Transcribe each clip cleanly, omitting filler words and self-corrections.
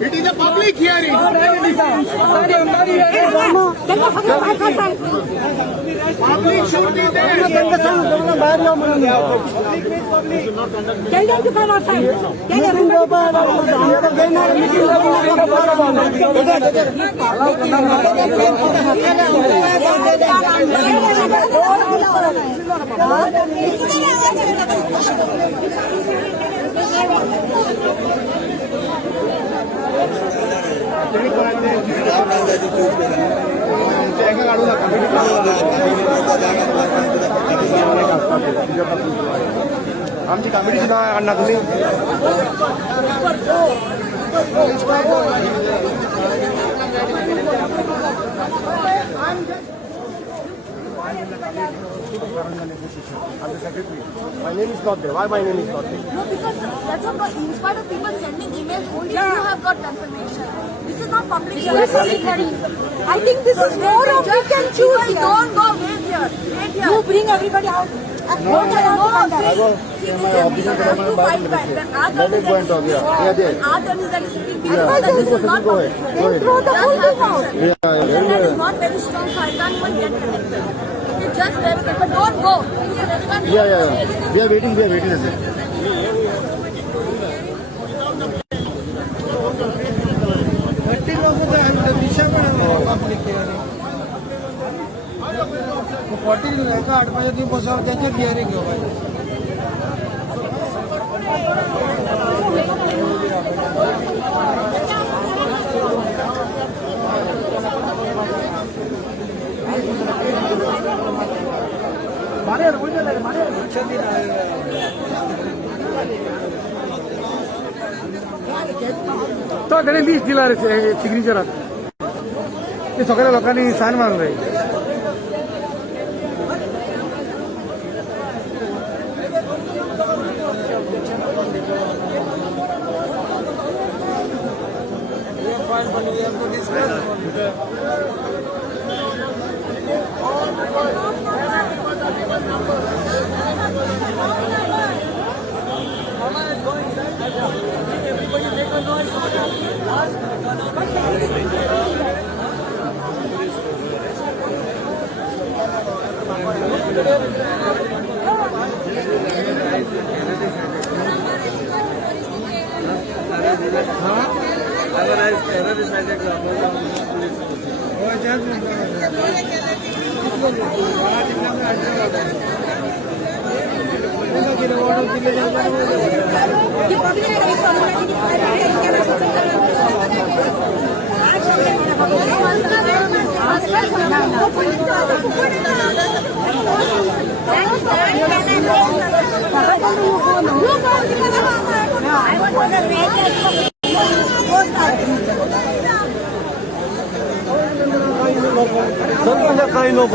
It is a public hearing. Public should be there. Tell them to come outside. Tell आमची कमिटीची नाव अण्णा तुम्ही I'm the secretary. My name is not there. Why my name is not there? No, because that's not in spite of people sending emails, only you have got confirmation. This is not public hearing. I think this is more of we can choose here. Don't go, wait here. Wait here. You bring everybody out. No, see, we have to fight back. Our turn is that is speaking. This is not public. Then throw the whole thing out. That is not very strong, so I can't even get connected. It's just that, but don't go. Yeah. We are waiting. Sir. तो कडे list दिला रे सिग्नेचरात ते सगळ्या लोकांनी sign मारून राहील काही लोक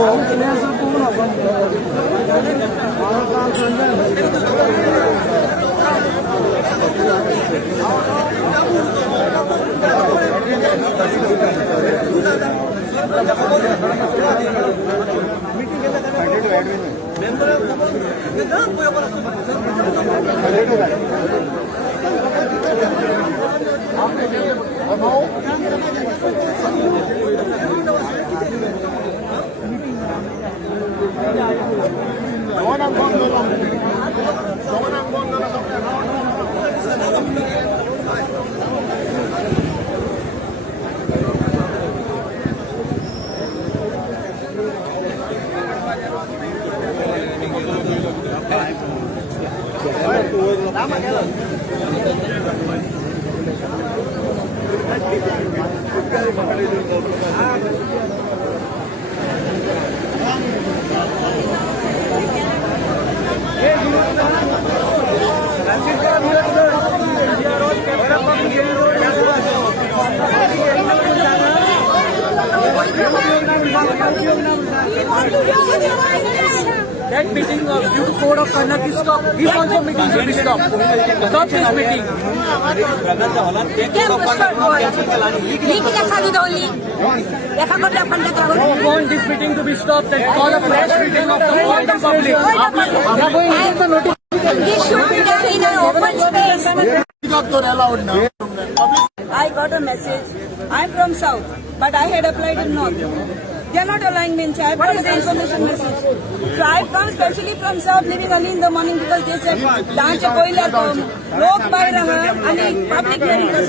That meeting due to code of conduct is stopped. This also meeting should be stopped. Stop this meeting. We want this meeting to be stopped and call a fresh meeting of all the public. This should be done in an open space. I got a message. I'm from South, but I had applied in North. They are not allowing me in chat. What is the information message? So I've come specially from South, leaving early in the morning because they said, "Dance koi la log by raha ani public hearing ka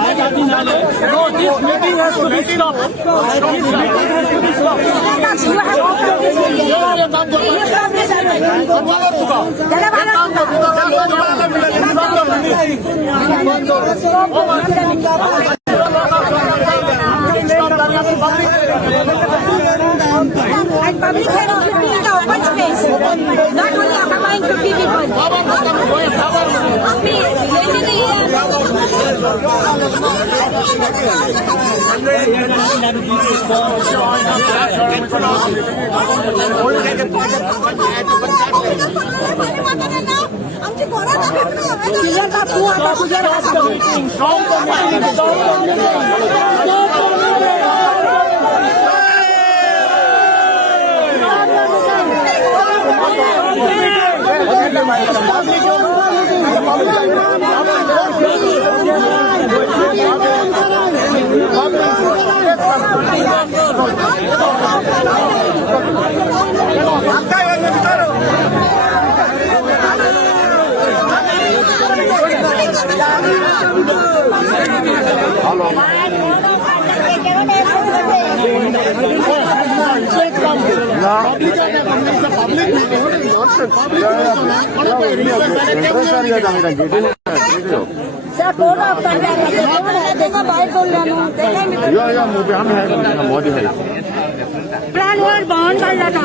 No, this meeting has to be stopped. This meeting has to be stopped. And public hearing should be in the open space, not only occupying 50 people. प्राणवर बहन काढला था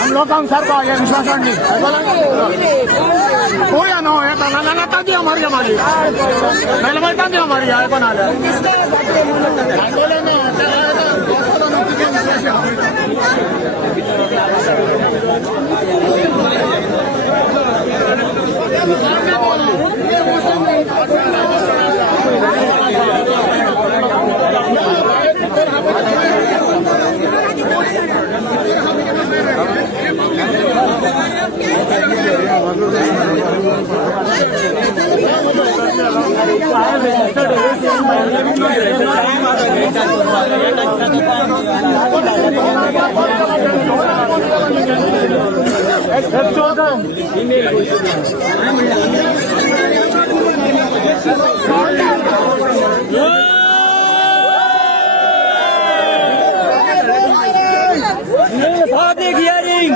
हम लोग sir को विश्वास हो या ना हो ताकि हमारी पहले ताकि हमारी आए बना ले Public hearing.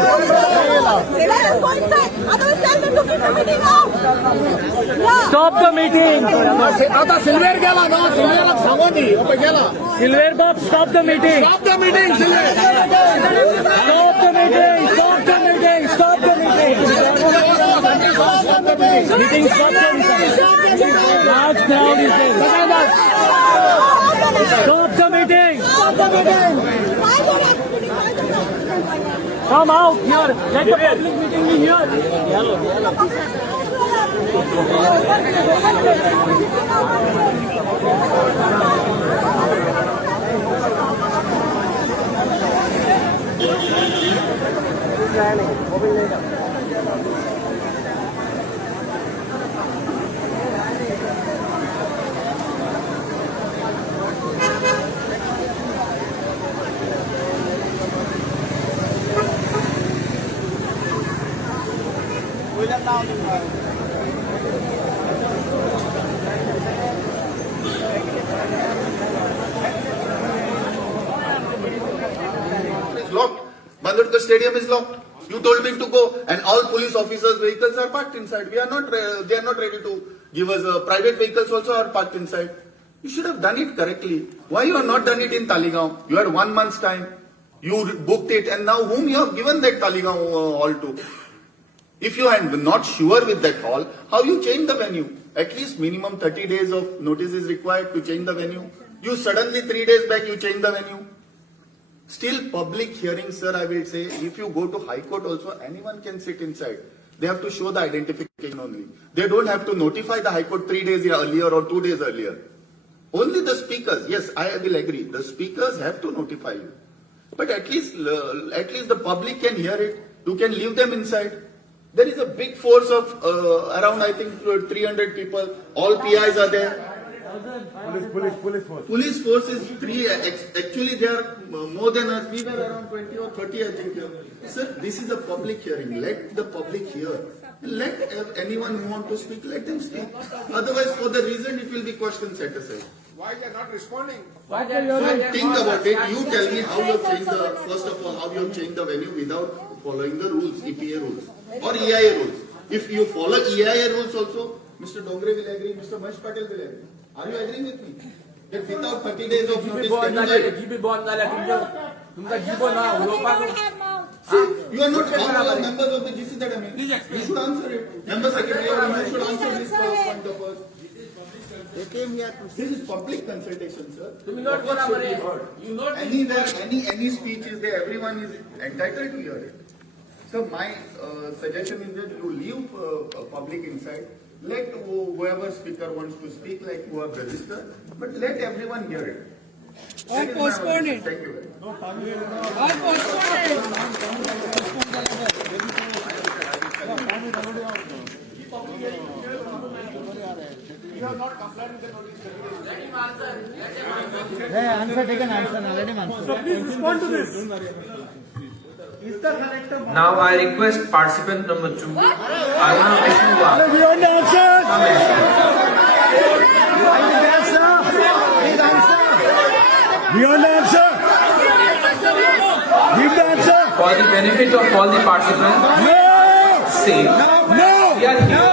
Stop the meeting. आता सिल्वेर गेला ना सिल्वेर सांगो नी गेला Silver Bob, stop the meeting. Stop the meeting, Silver. Stop the meeting. Stop the meeting. Stop the meeting. Meeting stop. Large crowd is there. Stop the meeting. Come out here. Let the public meeting be here. It's locked. Bandurkar Stadium is locked. You told me to go, and all police officers' vehicles are parked inside. They are not ready to give us. Private vehicles also are parked inside. You should have done it correctly. Why you have not done it in Talegaon? You had 1 month's time. You booked it, and now whom you have given that Talegaon hall to? If you are not sure with that hall, how you change the venue? At least minimum 30 days of notice is required to change the venue. You suddenly 3 days back you change the venue. Still public hearing, sir, I will say, if you go to High Court also, anyone can sit inside. They have to show the identification only. They don't have to notify the High Court 3 days earlier or 2 days earlier. Only the speakers, yes, I will agree, the speakers have to notify you. But at least the public can hear it. You can leave them inside. There is a big force of around, I think, 300 people. All PIs are there. Police force is 3. Actually, they are more than us. We were around 20 or 30, I think. Sir, this is a public hearing. Let the public hear. Let anyone who want to speak, let them speak. Otherwise, for the reason, it will be question set aside. Why they are not responding? So think about it. You tell me how you have changed first of all, how you have changed the venue without following the rules, EPA rules or EIA rules. If you follow EIA rules also, Mr. Dongre will agree, Mr. Mahesh Patel will agree. Are you agreeing with me? That without 30 days of notice, can you do it? You are not all members of the GC that I mean. You should answer it. Member Secretary, you should answer this point of us. They came here to. This is public consultation, sir. What should be heard? Anywhere, any speech is there, everyone is entitled to hear it. So my suggestion is that you leave public inside. Let whoever speaker wants to speak, like who have registered, but let everyone hear it. Or postpone it. Thank you very much. Or postpone it. answer taken, answer, let him answer. So please respond to this. Now I request participant number 2, Aruna Vishnuva. We want the answer. We want the answer. Give the answer. For the benefit of all the participants, No. say, No. we are here.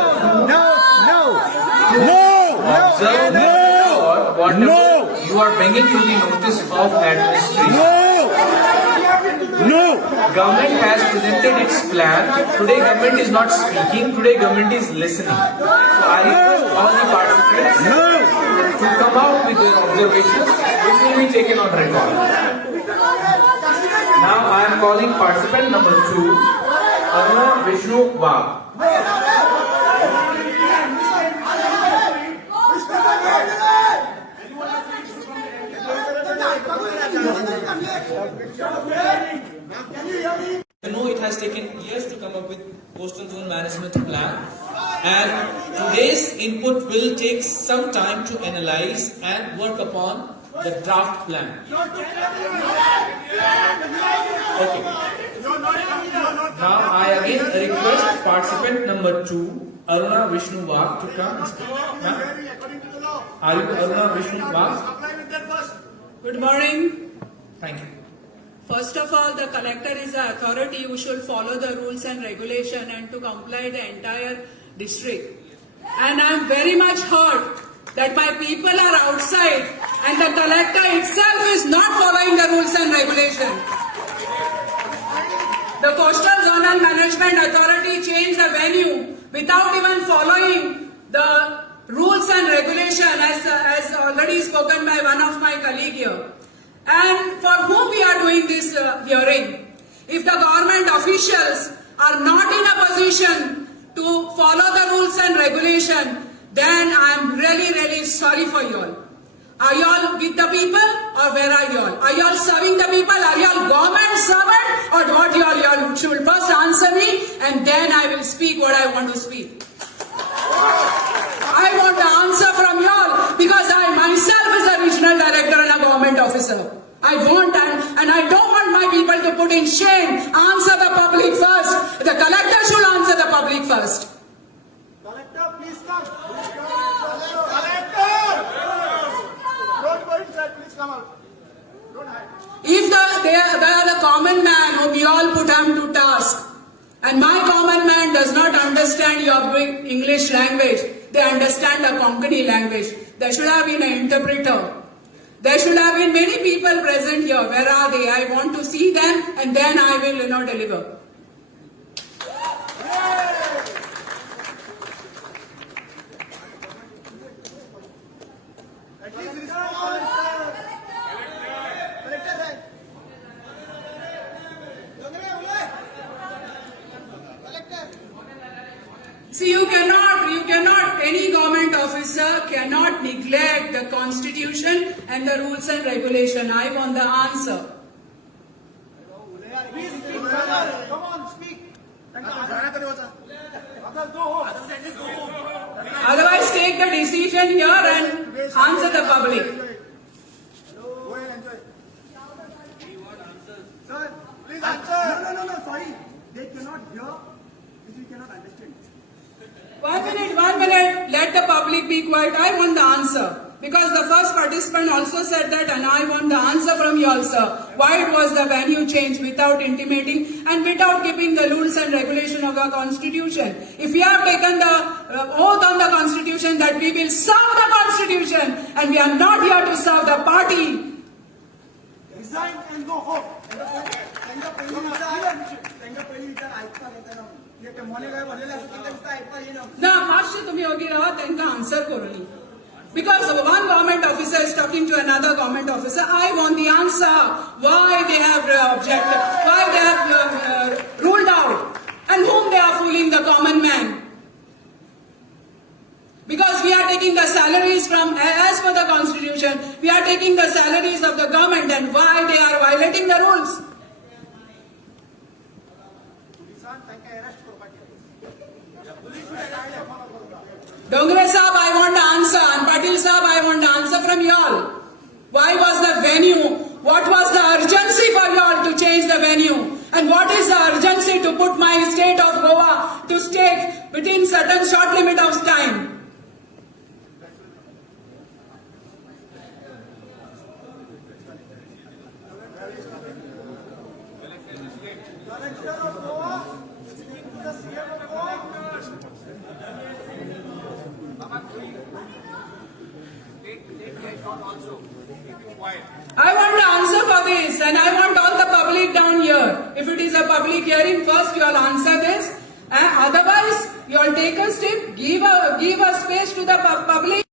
Observe or whatever you are bringing to the notice of administration. Government has presented its plan. Today government is not speaking. Today government is listening. So I request all the participants to come out with their observations, which will be taken on record. Now I am calling participant number 2, Aruna Vishnuva. I know it has taken years to come up with coastal zone management plan, and today's input will take some time to analyze and work upon the draft plan. Okay. Now I again request participant number 2, Aruna Vishnu Wagh, to come and speak. Ma'am? Are you Aruna Vishnu Wagh? Good morning. Thank you. First of all, the collector is the authority who should follow the rules and regulation and to comply the entire district. And I am very much hurt that my people are outside and the collector itself is not following the rules and regulation. The Coastal Zonal Management Authority changed the venue without even following the rules and regulation as already spoken by one of my colleagues here. And for whom we are doing this hearing? If the government officials are not in a position to follow the rules and regulation, then I am really sorry for you all. Are you all with the people or where are you all? Are you all serving the people? Are you all government servant or what you all should first answer me and then I will speak what I want to speak. I want the answer from you all because I myself is a regional director and a government officer. I want and I don't want my people to put in shame. Answer the public first. The collector should answer the public first. Collector, please come. Collector! Don't go inside, please come out. Don't hide. If they are the common man whom you all put him to task, and my common man does not understand your English language, they understand the Konkani language. There should have been an interpreter. There should have been many people present here. Where are they? I want to see them and then I will, deliver. See, you cannot, any government officer cannot neglect the constitution and the rules and regulation. I want the answer. Please speak, brother. Come on, speak. Otherwise, take the decision here and answer the public. Go and enjoy. Sir, please answer. No, sorry. They cannot hear if you cannot understand. 1 minute, let the public be quiet. I want the answer. Because the first participant also said that and I want the answer from you all, sir. Why it was the venue changed without intimating and without keeping the rules and regulation of the constitution. If we have taken the oath on the constitution that we will serve the constitution and we are not here to serve the party. Resign and go home. ना मातशें तुम्ही योगी राहा त्यांना answer करूनी. Because one government officer is talking to another government officer, I want the answer. Why they have objected, why they have ruled out, and whom they are fooling the common man. Because we are taking the salaries from, as per the constitution, we are taking the salaries of the government and why they are violating the rules. Dongre Saab, I want the answer, and Patil Saab, I want the answer from y'all. Why was the venue? What was the urgency for y'all to change the venue? And what is the urgency to put my state of Goa to stay within certain short limit of time? I want the answer for this and I want all the public down here. If it is a public hearing, first you all answer this. Otherwise, you all take a step, give a space to the public.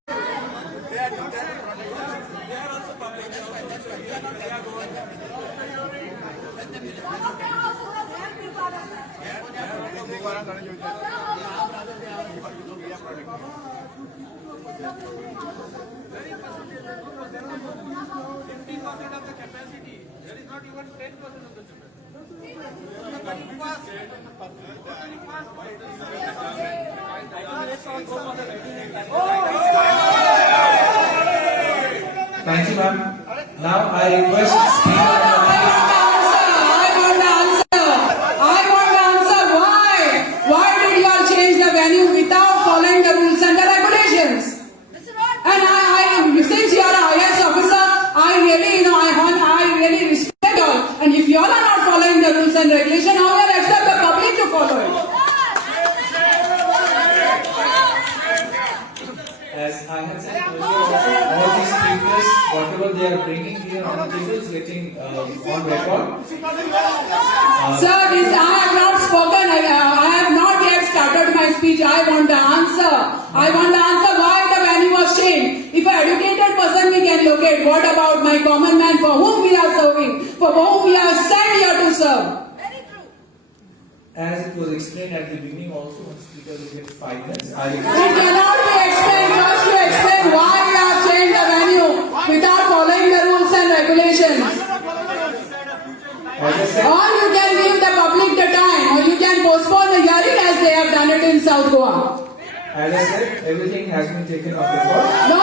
Thank you, ma'am. Now I request Speaker. Why did you all change the venue without following the rules and the regulations? And since you are a IAS officer, I really respect you all. And if you all are not following the rules and regulations, how will I expect the public to follow it? As I had said earlier, all these speakers, whatever they are bringing here on the table is getting on record. Sir, I have not spoken. I have not yet started my speech. I want the answer. I want the answer why the venue was changed. If an educated person we can locate, what about my common man for whom we are serving, for whom we are sent here to serve? As it was explained at the beginning also, one speaker will get 5 minutes. It cannot be explained. First you explain why you have changed the venue without following the rules and regulations. As I said, Or you can give the public the time, or you can postpone the hearing as they have done it in South Goa. as I said, everything has been taken on record. No,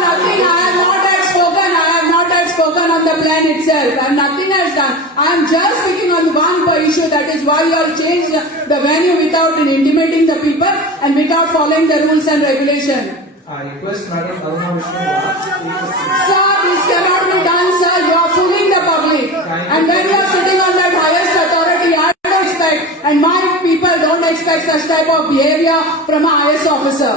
nothing. I have not yet spoken. I have not yet spoken on the plan itself. And nothing has done. I am just speaking on one issue, that is why you all changed the venue without intimating the people and without following the rules and regulations. I request Madam Aruna Vishnu Vag to take a seat. Sir, this cannot be done, sir. You are fooling the public. And when you are sitting on that highest authority, I don't expect, and my people don't expect such type of behavior from a highest officer.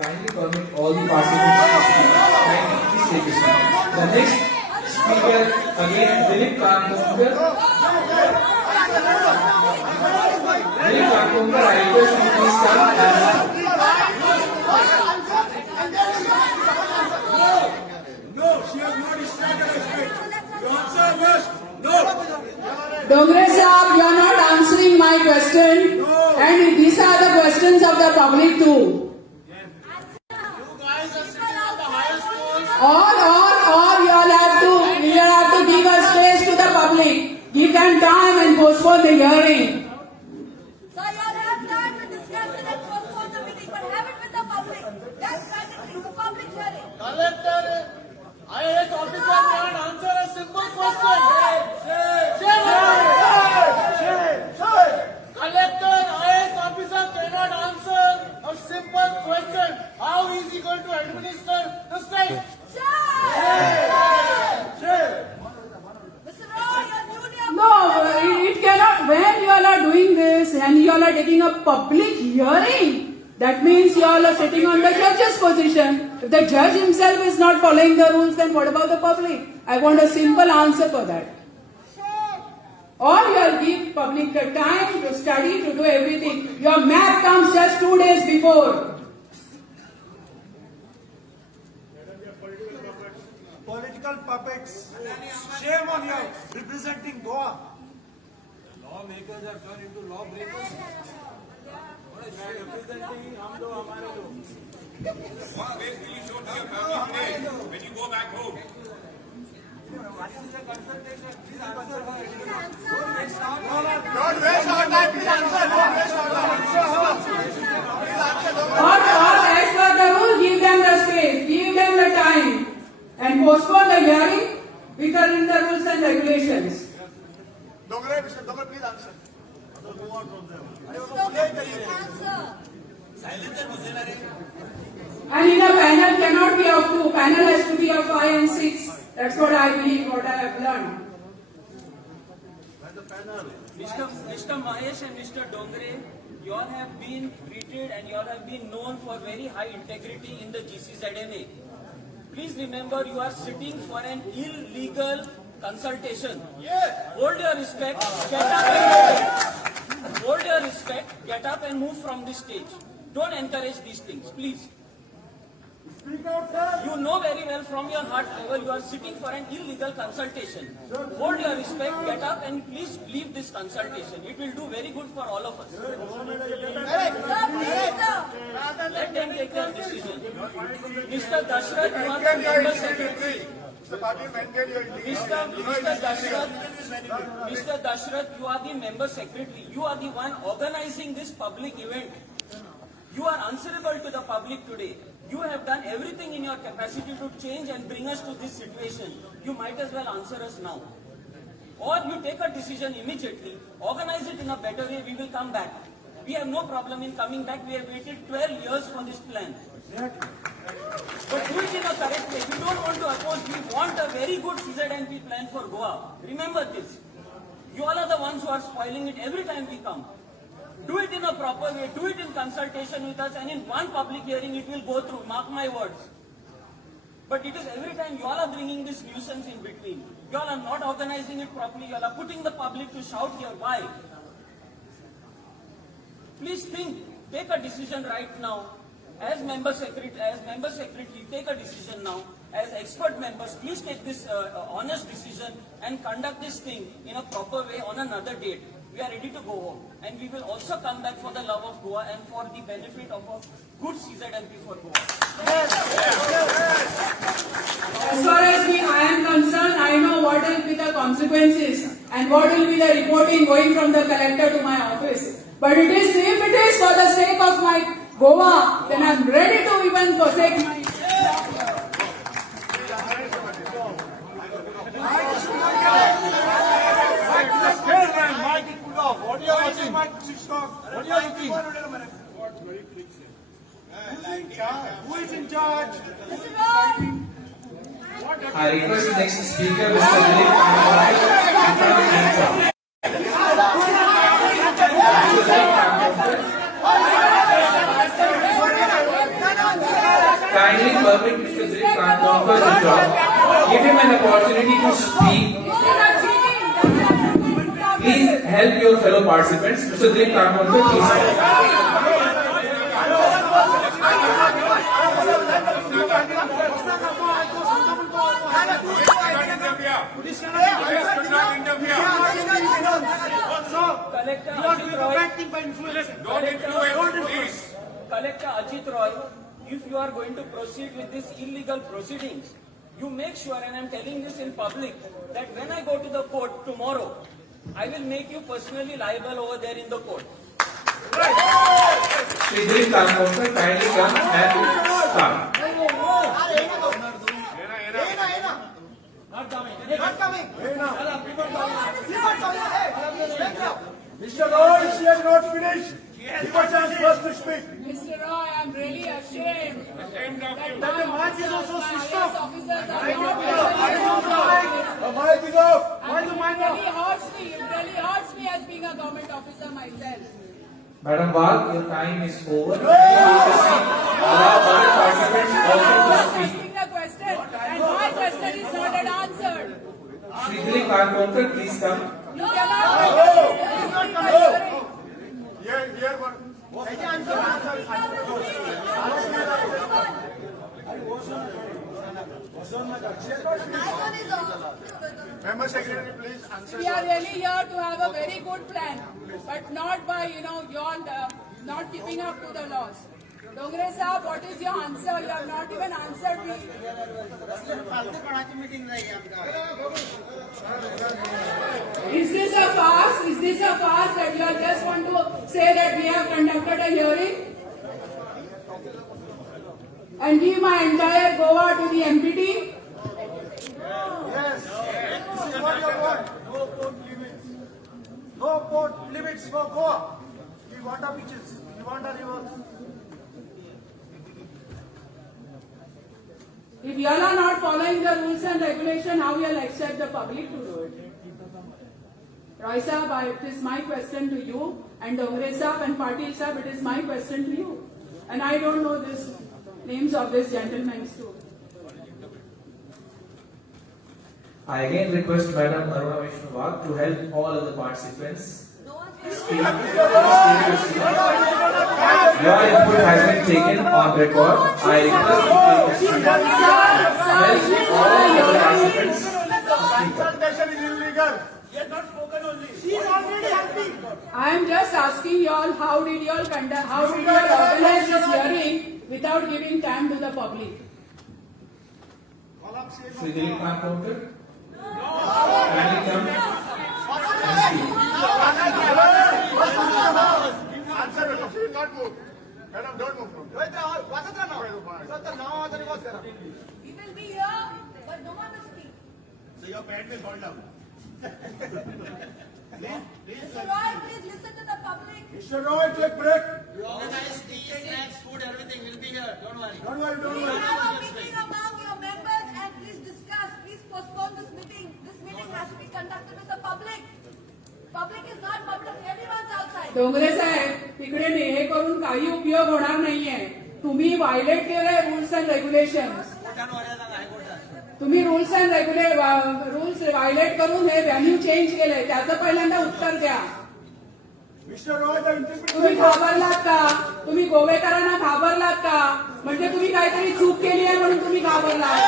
Kindly permit all the participants to speak. Kindly please take a seat. The next speaker again, Dilip Kankumkar. Dilip Kankumkar, I request you to please come. Dongre Saab, you are not answering my question. And these are the questions of the public too. Or you all have to give a space to the public. Give them time and postpone the hearing. So you all have time to discuss it and postpone the meeting, but have it with the public. That's mandatory. It's a public hearing. Collector, IAS officer can't answer a simple question. Collector, IAS officer cannot answer a simple question. How is he going to administer the state? Mr. Rao, your junior. No, it cannot. When you all are doing this and you all are taking a public hearing, that means you all are sitting on the judge's position. If the judge himself is not following the rules, then what about the public? I want a simple answer for that. Or you all give public the time to study, to do everything. Your map comes just 2 days before. Political puppets. Shame on you, representing Goa. Lawmakers have turned into lawbreakers. Representing हम दो हमारे दो. When you go back home. What is the consultation? Please answer. Don't waste our time. Please answer. Don't waste our time. Please answer. Or as per the rule, give them the space, give them the time, and postpone the hearing within the rules and regulations. Dongre, Mr. Dongre, please answer. And in a panel cannot be of 2, panel has to be of 5 and 6. That's what I believe, what I have learned. Mr. Mahesh and Mr. Dongre, you all have been treated and you all have been known for very high integrity in the GCZNA. Please remember, you are sitting for an illegal consultation. Hold your respect, get up and move. Hold your respect, get up and move from this stage. Don't encourage these things, please. You know very well from your heart level you are sitting for an illegal consultation. Hold your respect, get up and please leave this consultation. It will do very good for all of us. Let them take their decision. Mr. Dashrath, you are the member secretary. Mr. Dashrath, you are the member secretary. You are the one organizing this public event. You are answerable to the public today. You have done everything in your capacity to change and bring us to this situation. You might as well answer us now. Or you take a decision immediately, organize it in a better way, we will come back. We have no problem in coming back. We have waited 12 years for this plan. But do it in a correct way. We don't want to oppose. We want a very good CZNP plan for Goa. Remember this. You all are the ones who are spoiling it every time we come. Do it in a proper way. Do it in consultation with us, and in one public hearing it will go through. Mark my words. But it is every time you all are bringing this nuisance in between. You all are not organizing it properly. You all are putting the public to shout here. Why? Please think. Take a decision right now. As member secretary, take a decision now. As expert members, please take this honest decision and conduct this thing in a proper way on another date. We are ready to go home, and we will also come back for the love of Goa and for the benefit of a good CZNP for Goa. As far as I am concerned, I know what will be the consequences and what will be the reporting going from the collector to my office. But if it is for the sake of my Goa, then I am ready to even forsake my... What are you watching? What are you looking? Who is in charge? Mr. Roy! I request the next speaker, Mr. Dilip Kanwar, kindly permit Mr. Dilip Kanwar to talk. Give him an opportunity to speak. Please help your fellow participants. Mr. Dilip Kanwar, please. Collector Ajit Roy, if you are going to proceed with this illegal proceedings, you make sure, and I am telling this in public, that when I go to the court tomorrow, I will make you personally liable over there in the court. Shri Dilip Kanwar, kindly come and start. Mr. Roy, she has not finished. Give a chance first to speak. Mr. Roy, I am really ashamed That the mic is also switched off. officers are The not... mic is off. Why is the mic It off? really hurts me as being a government officer myself. Madam Wag, your time is over. Allow other participants also to speak. Asking the question and my question is not answered. Shri Dilip Kanwar, please come. You cannot... Here one. Member Secretary, please answer. We are really here to have a very good plan, but not by, you all not keeping up to the laws. Dongre Saab, what is your answer? You have not even answered me. Is this a farce? Is this a farce that you all just want to say that we have conducted a hearing and give my entire Goa to the MPT? Yes. This is what you want. No port limits. No port limits for Goa. We want our beaches. We want our rivers. If you all are not following the rules and regulation, how you will expect the public to do it? Roy Saab, it is my question to you, and Dongre Saab and Patil Saab, it is my question to you. And I don't know these names of these gentlemen too. I again request Madam Aruna Vishnu Wag to help all other participants. Speak. Your input has been taken on record. I request you to take a seat. Help all other participants. Consultation is illegal. He has not spoken only. She is already happy. I am just asking you all, how did you all organize this hearing without giving time to the public? Shri Dilip Kanwar, kindly come and speak. Answer, she will not move. Madam, don't move. your band will hold down. Mr. Roy, please listen to the public. Mr. Roy, take break. We organize tea, snacks, food, everything will be here. Don't worry. Don't worry, don't Please worry. have a meeting among your members and please discuss. Please postpone this meeting. This meeting has to be conducted with the public. Public is not public. Everyone's outside. Dongre साहेब तिकडे हे करून काही उपयोग होणार नाहीये. तुम्ही violet केले rules and regulation. तुम्ही rules violet करून हे व्हॅल्यू चेंज केले. त्याचं पहिल्यांदा उत्तर द्या. Mr. Roy, the interpreter. तुम्ही घाबरलात का? तुम्ही गोवेकरांना घाबरलात का? म्हणजे तुम्ही काहीतरी चूक केली आहे म्हणून तुम्ही घाबरलात.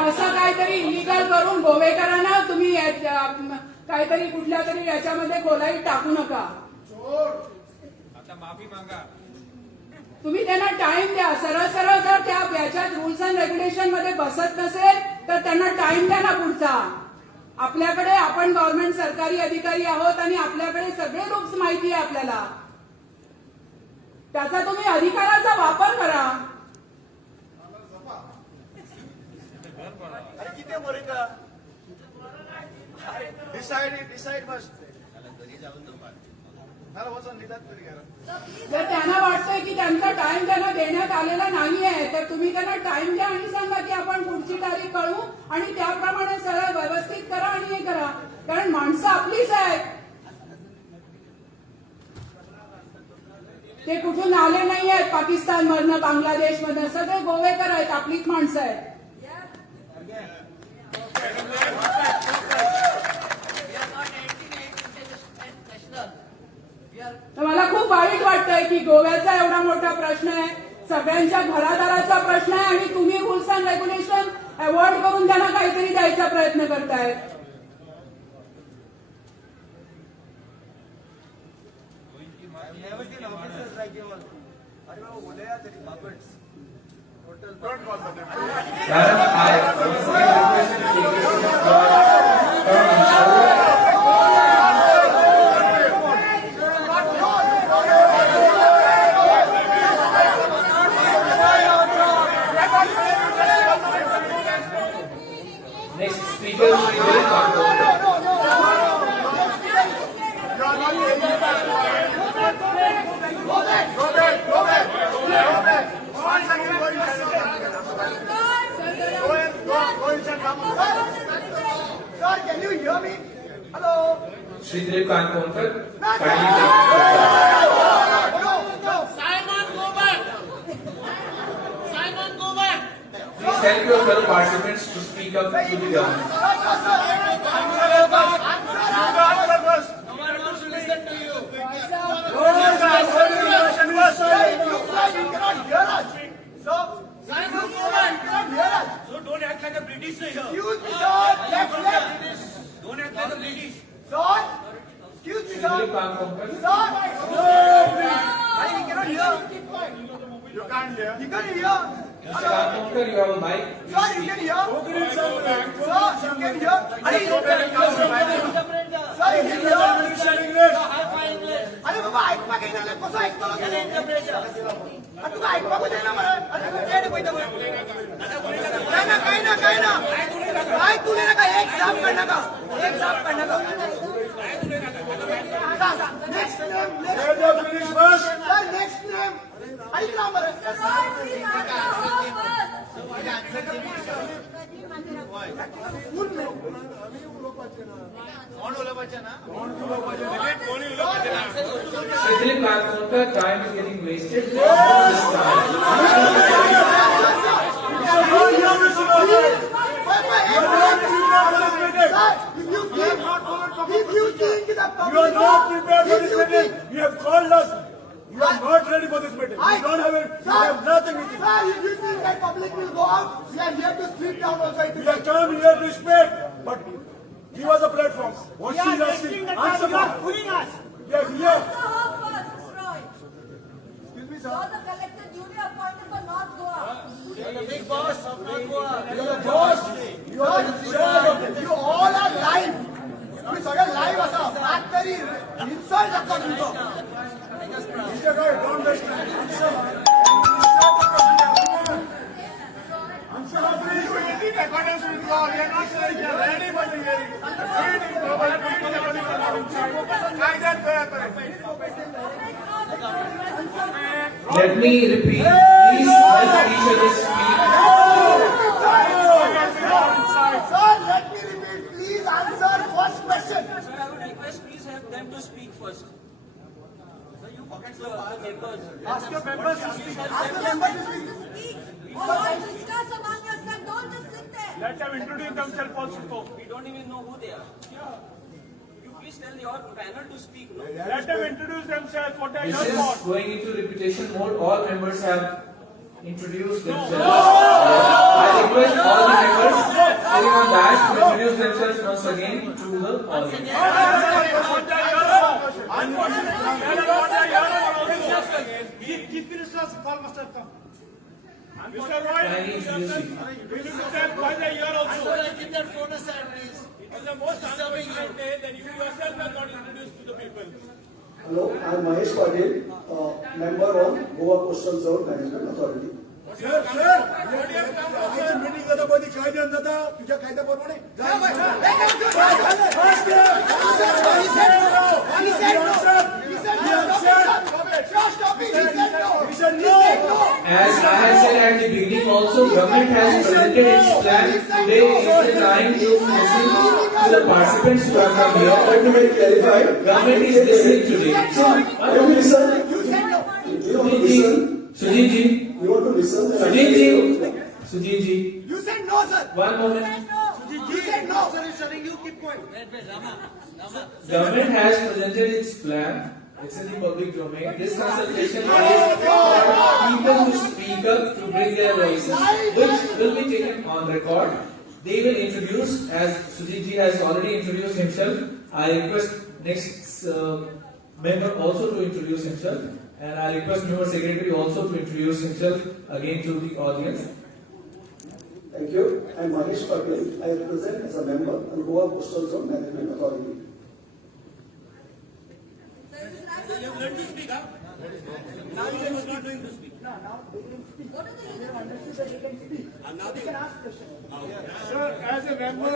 असं काहीतरी इलिगल करून गोवेकरांना तुम्ही काहीतरी कुठल्या तरी याच्यामध्ये खोलाईत टाकू नका. आता माफी मागा. तुम्ही त्यांना टाइम द्या. सरळ सरळ जर त्या याच्यात रूल्स अँड रेग्युलेशन मध्ये बसत नसेल तर त्यांना टाइम द्या ना पुढचा. आपल्याकडे आपण गव्हर्नमेंट सरकारी अधिकारी आहोत आणि आपल्याकडे सगळे रूल्स माहिती आहे आपल्याला. त्याचा तुम्ही अधिकाराचा वापर करा. अरे किती बोले का? डिसाइड मस्त. जर त्यांना वाटतंय की त्यांचा टाइम त्यांना देण्यात आलेला नाहीये तर तुम्ही त्यांना टाइम द्या आणि सांगा की आपण पुढची तारीख कळू आणि त्याप्रमाणे सरळ व्यवस्थित करा आणि हे करा. कारण माणसं आपलीच आहेत. ते कुठून आले नाही आहेत पाकिस्तानमधनं बांगलादेशमधनं. सगळे गोवेकर आहेत. आपलीच माणसं आहेत. तर मला खूप वाईट वाटतंय की गोव्याचा एवढा मोठा प्रश्न आहे. सगळ्यांच्या घरादाराचा प्रश्न आहे आणि तुम्ही रूल्स अँड रेग्युलेशन अवॉइड करून त्यांना काहीतरी द्यायचा प्रयत्न करताय. Next speaker is Shri Dilip Kankhonkar. Sir, can you hear me? Hello. Shri Dilip Kankhonkar, kindly take Simon, go back. Simon, go back. Please help your fellow participants to speak up to the government. No one wants to listen to you. Simon, go back. So don't act like a British here. Excuse me, sir. Left. Don't act like a British. Sir. Excuse me, Shri sir. Dilip Kankhonkar. Sir. You cannot hear. You can't hear. You can hear. Mr. Kankhonkar, you have a mic. Sir, you can hear. Sir, you can hear. Sir, you can hear. अरे बाबा ऐकवा काही नाही कसं ऐकतो तुला ऐकवा कुठे ना मला काही ना काय तुले ना काय एक साफ करणार का नेक्स्ट नेम ऐक ना बरं Shri Dilip Kankhonkar, time is getting wasted. If you think that you are not prepared for this meeting, you have called us. You are not ready for this meeting. You don't have it. You have nothing with it. Sir, if you think that public will go out, we are here to sleep down also. We have come here to speak, but give us a platform. What she is asking, answer for. You are fooling us. We are here. Excuse me, sir. You're the collector duly appointed for North Goa. You are the big boss of North Goa. You are the boss. You are the chair of it. You all are live. तुम्ही सगळे live असा आज तरी insult नका तुमचं. Don't waste time. Let me repeat. Please let each other speak. Sir, let me repeat. Please answer first question. Sir, I would request please have them to speak first. Sir, you forget the members. Ask your members to speak. Ask the members to speak. Or don't discuss among yourselves. Don't just sit there. Let them introduce themselves also. We don't even know who they are. You please tell your panel to speak, no? Let them introduce themselves, what they are This here is for. going into repetition mode. All members have introduced themselves. I request all the members sitting on dash to introduce themselves once again to the audience. Chief Minister call must have come. Mr. Roy, Can I introduce you? we need to tell why they are here also. Keep that phone aside, please. It is the most unfortunate day that you yourself have not introduced to the people. Hello, I am Mahesh Patil, member of Goa Coastal Zone Management Authority. Sir आजची meeting जाता कोणी कायद्यान जाता तुझ्या कायद्याप्रमाणे As I have said at the beginning also, government has presented its plan. Today is the time to listen to the participants who have come here. Let me clarify. Government is listening today. You listen. You want to listen. Sujit ji, You want to listen. Sujit ji, Sujit ji, You said no, sir. one moment. You said no. Sir is telling you keep quiet. Government has presented its plan. It's in the public domain. This consultation is for people to speak up, to bring their voices, which will be taken on record. They will introduce, as Sujit ji has already introduced himself. I request next member also to introduce himself, and I request member secretary also to introduce himself again to the audience. Thank you. I am Mahesh Patil. I represent as a member of Goa Coastal Zone Management Authority. You have learned to speak, huh? Now you are not going to speak. What is the union? And now they can ask questions. Sir, as a member,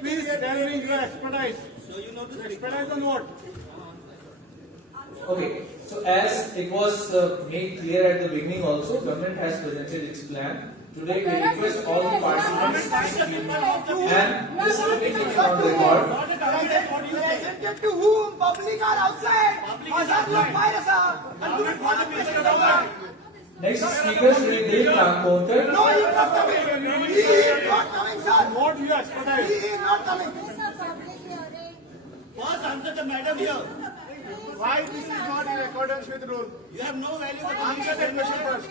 please tell me your expertise. So you know to speak. Expertise on what? Okay, so as it was made clear at the beginning also, government has presented its plan. Today we request all the participants to speak, and this will be taken on record. Presented to whom? Public are outside. Azad log baher asa. And you want to question about. Next speaker Shri Dev Kankonkar. No, he is not coming. He is not coming, sir. What you expertise? He is not coming. First answer the madam here. Why this is not in accordance with rule? You have no value. Answer that question first.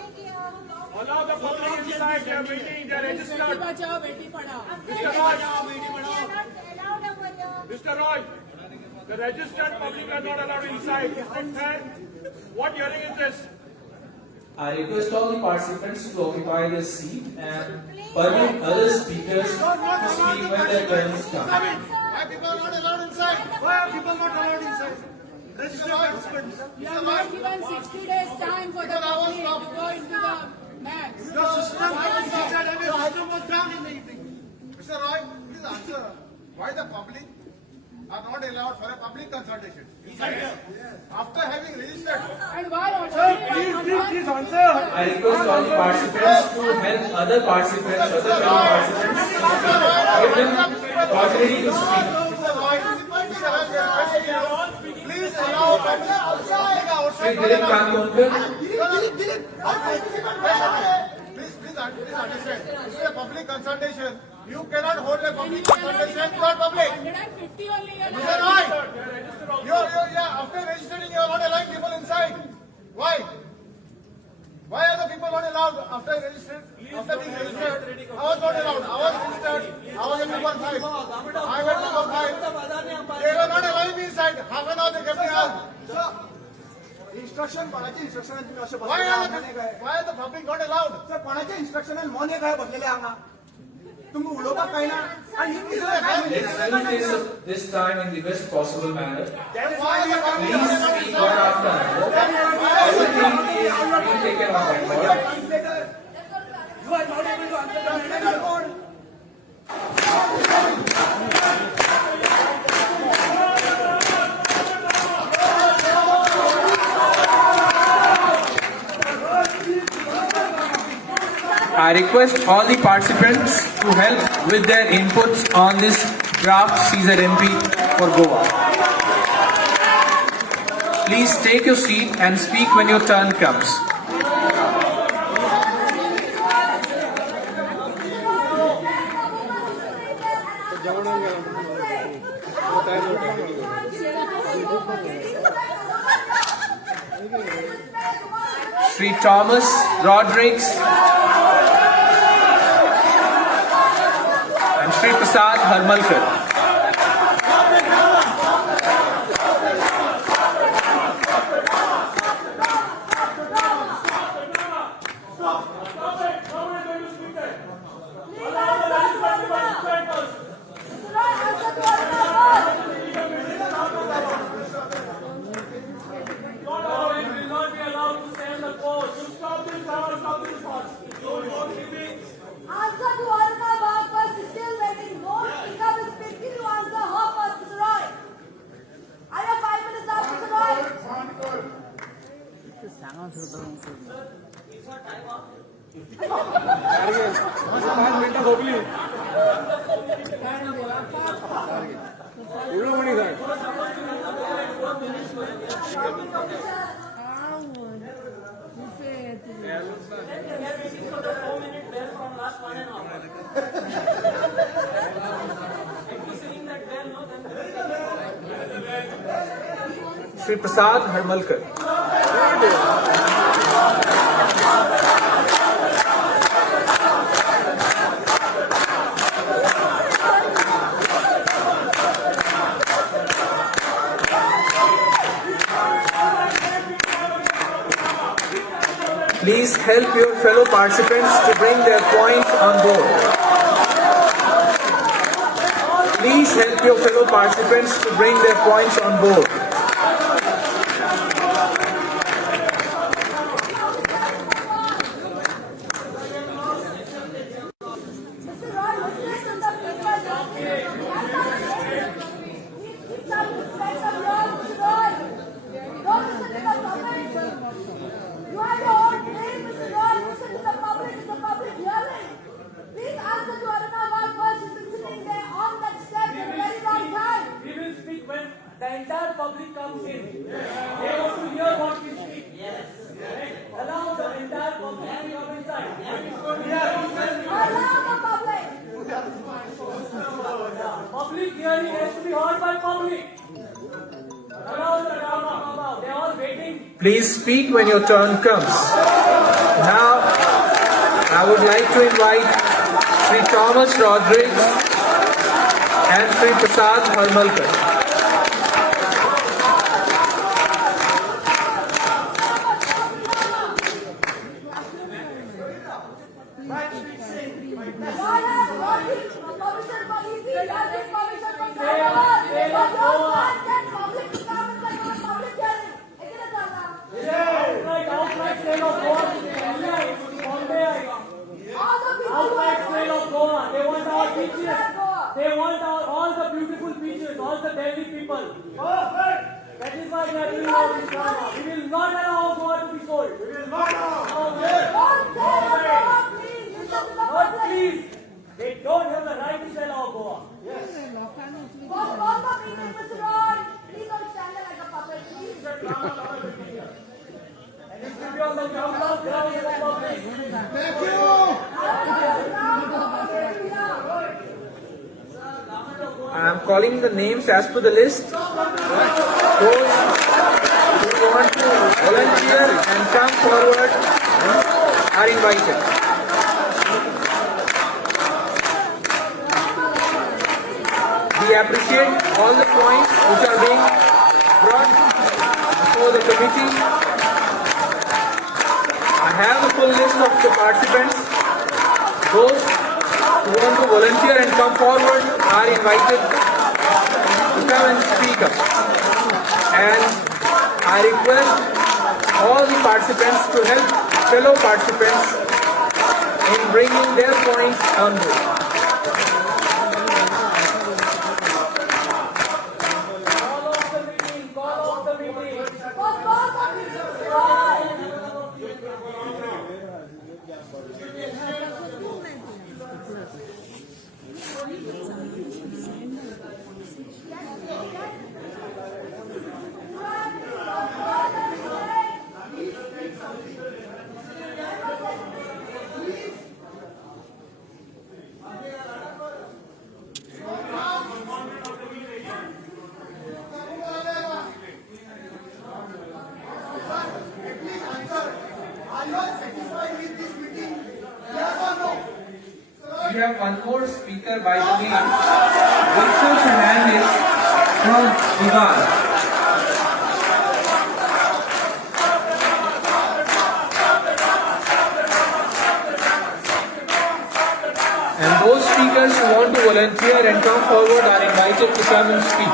Allow the public inside, they are meeting, they are registered. Bachao Beti Padhao Mr. Roy, the registered public are not allowed inside. Is that fair? What hearing is this? I request all the participants to occupy their seat and permit other speakers to speak when their turns come. Why people are not allowed inside? Why are people not allowed inside? Registered participants. You are not given 60 days time for the public to go into the max. Your system was inside and your system was down in the evening. Mr. Roy, please answer. Why the public are not allowed for a public consultation? After having registered. And why Please answer. I request all the participants to help other participants, other fellow participants, give them opportunity to speak. Please allow public outside. Shri Dev Kankonkar. Please understand. This is a public consultation. You cannot hold a public consultation without public. 150 only you are Mr. Roy, after registering, you are not allowing people inside. Why? Why are the people not allowed after registered? After being registered, I was not allowed. I was registered. I was at number 5. I went number 5. They were not allowing me inside. Half an hour they kept me out. Instruction कोणाचे instruction Why are the public not allowed? Sir कोणाचे instruction आणि मोने काय बसलेले हांगा तुम्ही उलोवपाक कळना आणि Let's use this time in the best possible manner. Why are the public Please not allowed speak one after another. Everything is being taken on record. You are not able to answer the translator code. I request all the participants to help with their inputs on this draft CZMP for Goa. Please take your seat and speak when your turn comes. Sri Thomas Rodrigues and Sri Prasad Harmalkar. Answer to Aruna Bagh first is still waiting. Don't pick up his speaking. You answer her first, Mr. Roy. I have 5 minutes now, Mr. Roy. Sri Prasad Harmalkar. Please help your fellow participants to bring their points on board. Please help your fellow participants to bring their points on board. Mr. Roy, listen to the people. That's not it. Keep some respect of yours, Mr. Roy. Don't listen to the public. You have your own name, Mr. Roy. Listen to the public. It's a public hearing. Please answer to Aruna Bagh first. She's been sitting there on that step for a very long time. We will speak when the entire public comes in. They want to hear what we speak. Yes. Allow the entire public to come inside. Allow the public. Public hearing has to be heard by public. Allow the drama. They are all waiting. Please speak when your turn comes. Now, I would like to invite Sri Thomas Rodrigues and Sri Prasad Harmalkar. Why has permission for EC? Does it permission for Sanghamar? But you can't get public to come inside on a public hearing. Again, Outright sale of Goa. all the people who Outright are sale of Goa. They want our beaches. Goa. They want all the beautiful beaches, all the Delhi people. That is why they are doing all this drama. We will not allow Goa to be sold. We will not allow. Don't say Goa, please. Listen to the But public. please, they don't have the right to sell our Goa. Postpone the meeting, Mr. Roy. Please don't stand there like a puppet, please. And it will be on the ground of the public. I am calling the names as per the list. Those who want to volunteer and come forward are invited. We appreciate all the points which are being brought before the committee. I have the full list of the participants. Those who want to volunteer and come forward are invited to come and speak up. And I request all the participants to help fellow participants in bringing their points on board. Postpone the meeting, Mr. Roy. we have one more speaker by the name Rachel Fernandez from Ivan. And those speakers who want to volunteer and come forward are invited to come and speak.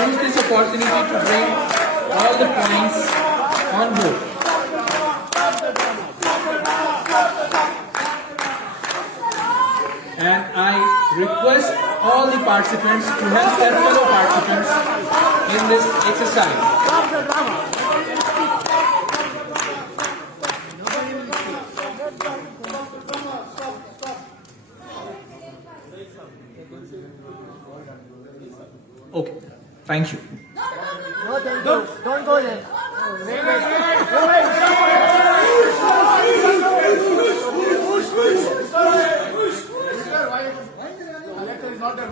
Use this opportunity to bring all the points on board. And I request all the participants to help their fellow participants in this exercise. Okay, thank you. Don't go there. Collector is not there.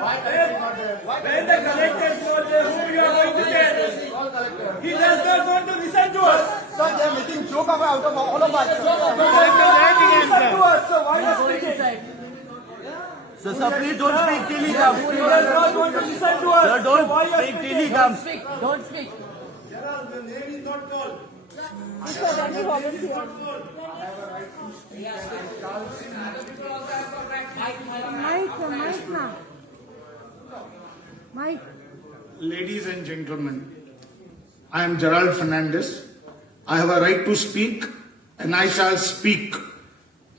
Why collector is not there? When the collector is not there, who you are going to get? He does not want to listen to us. Sir, they are making joke out of all of us. Listen to us, sir. Why are you speaking? Sir, please don't speak till he comes. You are not going to listen to us. Sir, don't speak till he comes. Don't speak. The name is not called. Ladies and gentlemen, I am Gerald Fernandez. I have a right to speak and I shall speak,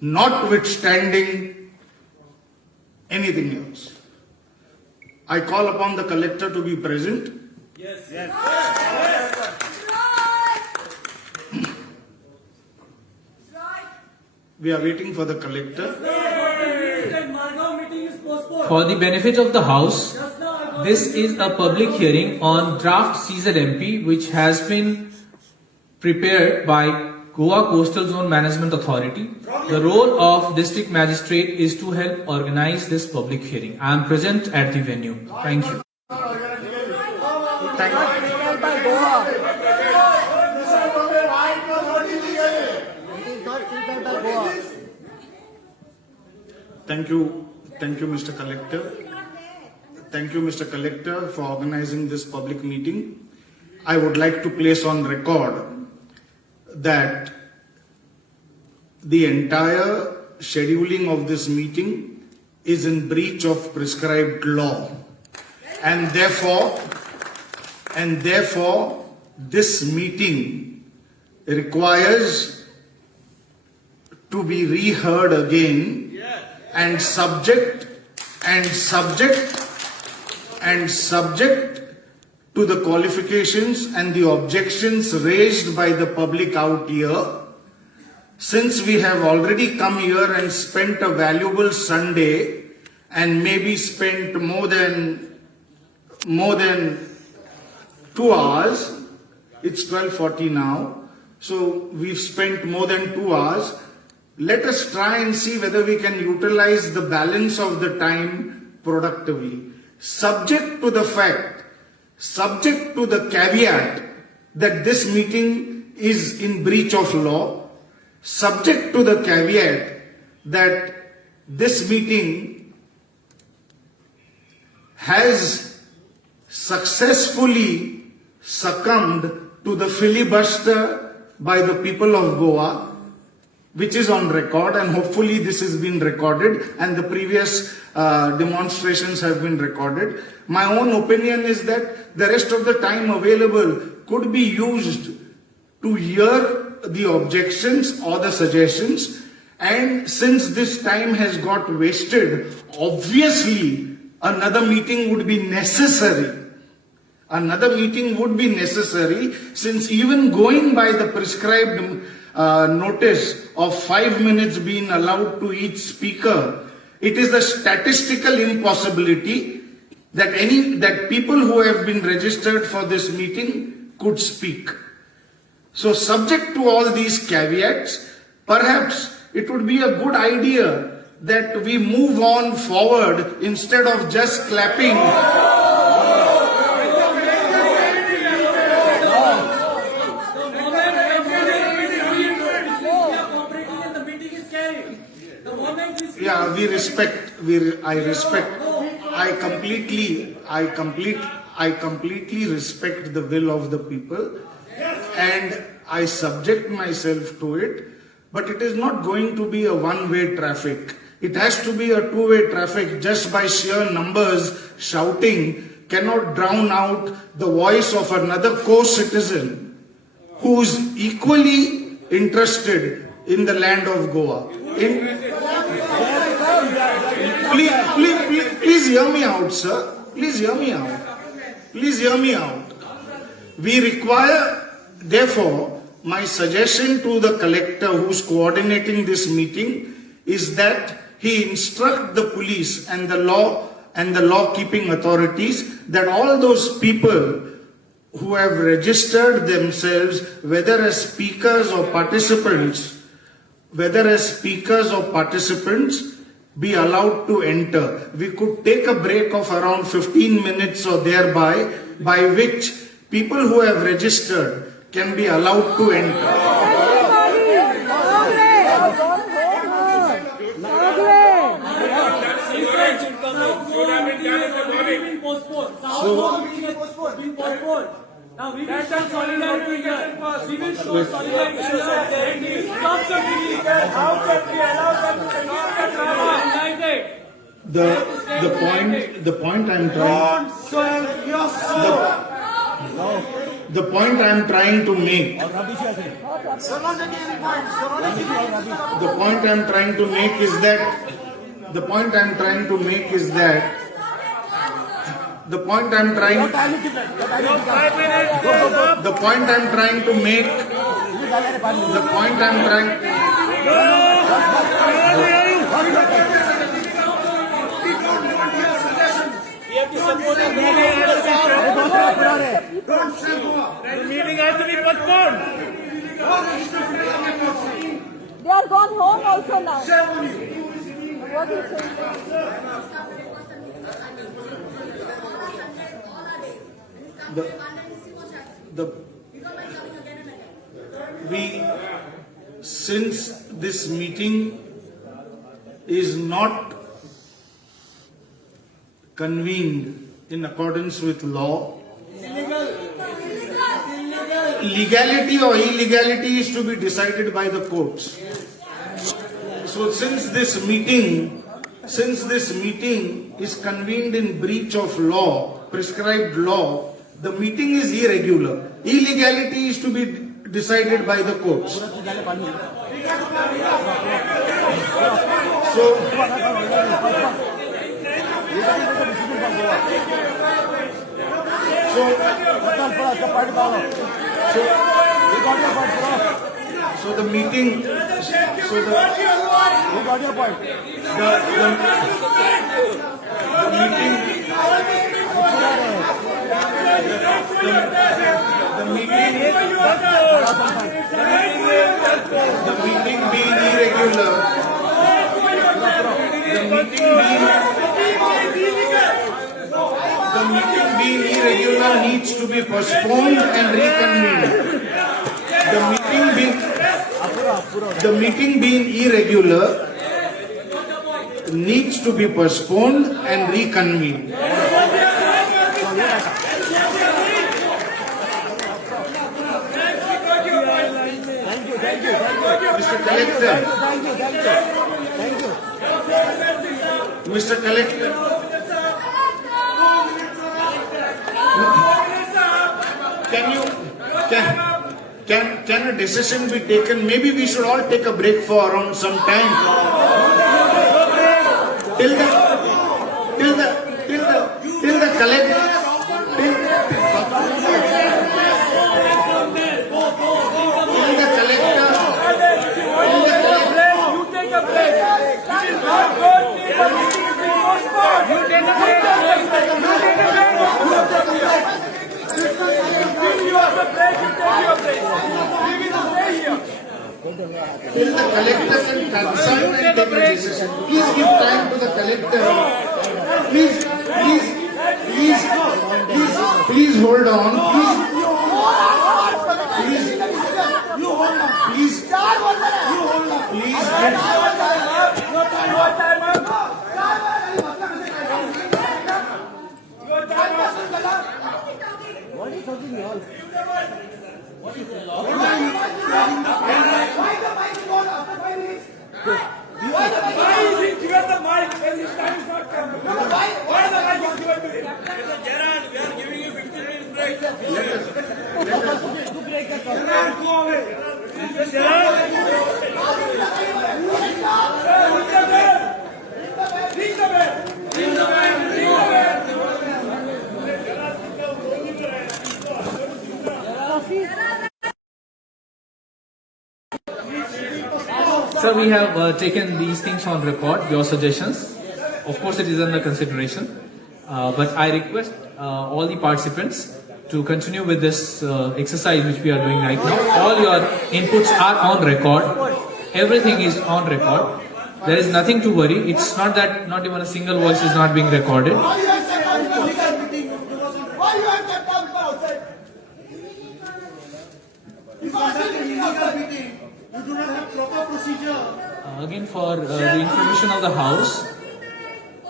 notwithstanding anything else. I call upon the collector to be present. Yes. We are waiting for the collector. For the benefit of the House, this is a public hearing on draft CZMP which has been prepared by Goa Coastal Zone Management Authority. The role of District Magistrate is to help organize this public hearing. I am present at the venue. Thank you. Thank you, Mr. Collector. Thank you, Mr. Collector, for organizing this public meeting. I would like to place on record that the entire scheduling of this meeting is in breach of prescribed law, and therefore this meeting requires to be reheard again and subject to the qualifications and the objections raised by the public out here. Since we have already come here and spent a valuable Sunday and maybe spent more than 2 hours, it's 12:40 now, so we've spent more than 2 hours. Let us try and see whether we can utilize the balance of the time productively. Subject to the caveat that this meeting is in breach of law, subject to the caveat that this meeting has successfully succumbed to the filibuster by the people of Goa, which is on record, and hopefully this has been recorded and the previous demonstrations have been recorded. My own opinion is that the rest of the time available could be used to hear the objections or the suggestions, and since this time has got wasted, obviously another meeting would be necessary. Since even going by the prescribed notice of 5 minutes being allowed to each speaker, it is a statistical impossibility that people who have been registered for this meeting could speak. So subject to all these caveats, perhaps it would be a good idea that we move on forward instead of just clapping. Yeah, we respect. I respect. I completely respect the will of the people, and I subject myself to it. But it is not going to be a one-way traffic. It has to be a two-way traffic. Just by sheer numbers, shouting cannot drown out the voice of another co-citizen who's equally interested in the land of Goa. Please hear me out, sir. Please hear me out. Please hear me out. We require, therefore, my suggestion to the collector who's coordinating this meeting is that he instruct the police and the law keeping authorities that all those people who have registered themselves, whether as speakers or participants, be allowed to enter. We could take a break of around 15 minutes or thereby, by which people who have registered can be allowed to enter. Now we will show solidarity here. We will show solidarity here. Stop the meeting. How can we allow them to stop the drama? United. The point I'm trying. The point I'm trying to make. The point I'm trying to make is that. The point I'm trying to make is that. The point I'm trying to make. The point I'm trying. We have to support the meeting has to be postponed. They are gone home also now. What is it? Since this meeting is not convened in accordance with law, legality or illegality is to be decided by the courts. So since this meeting is convened in breach of law, prescribed law, the meeting is irregular. Illegality is to be decided by the courts. So the meeting. The meeting being irregular. The meeting being irregular needs to be postponed and reconvened. The meeting being irregular needs to be postponed and reconvened. Mr. Collector. Mr. Collector. Can a decision be taken? Maybe we should all take a break for around some time. Till the collector. Till the collector can consult and take a decision. Please give time to the collector. Please hold on. Please. Why is he given the mic when his time is not come? Why the mic is given to him? Gerard, we are giving you 15 minutes break. Gerard, go away. Sir, we have taken these things on record, your suggestions. Of course, it is under consideration. But I request all the participants to continue with this exercise which we are doing right now. All your inputs are on record. Everything is on record. There is nothing to worry. It's not that not even a single voice is not being recorded. Why you have kept our people outside? Because of illegal meeting, you do not have proper procedure. Again, for the information of the House,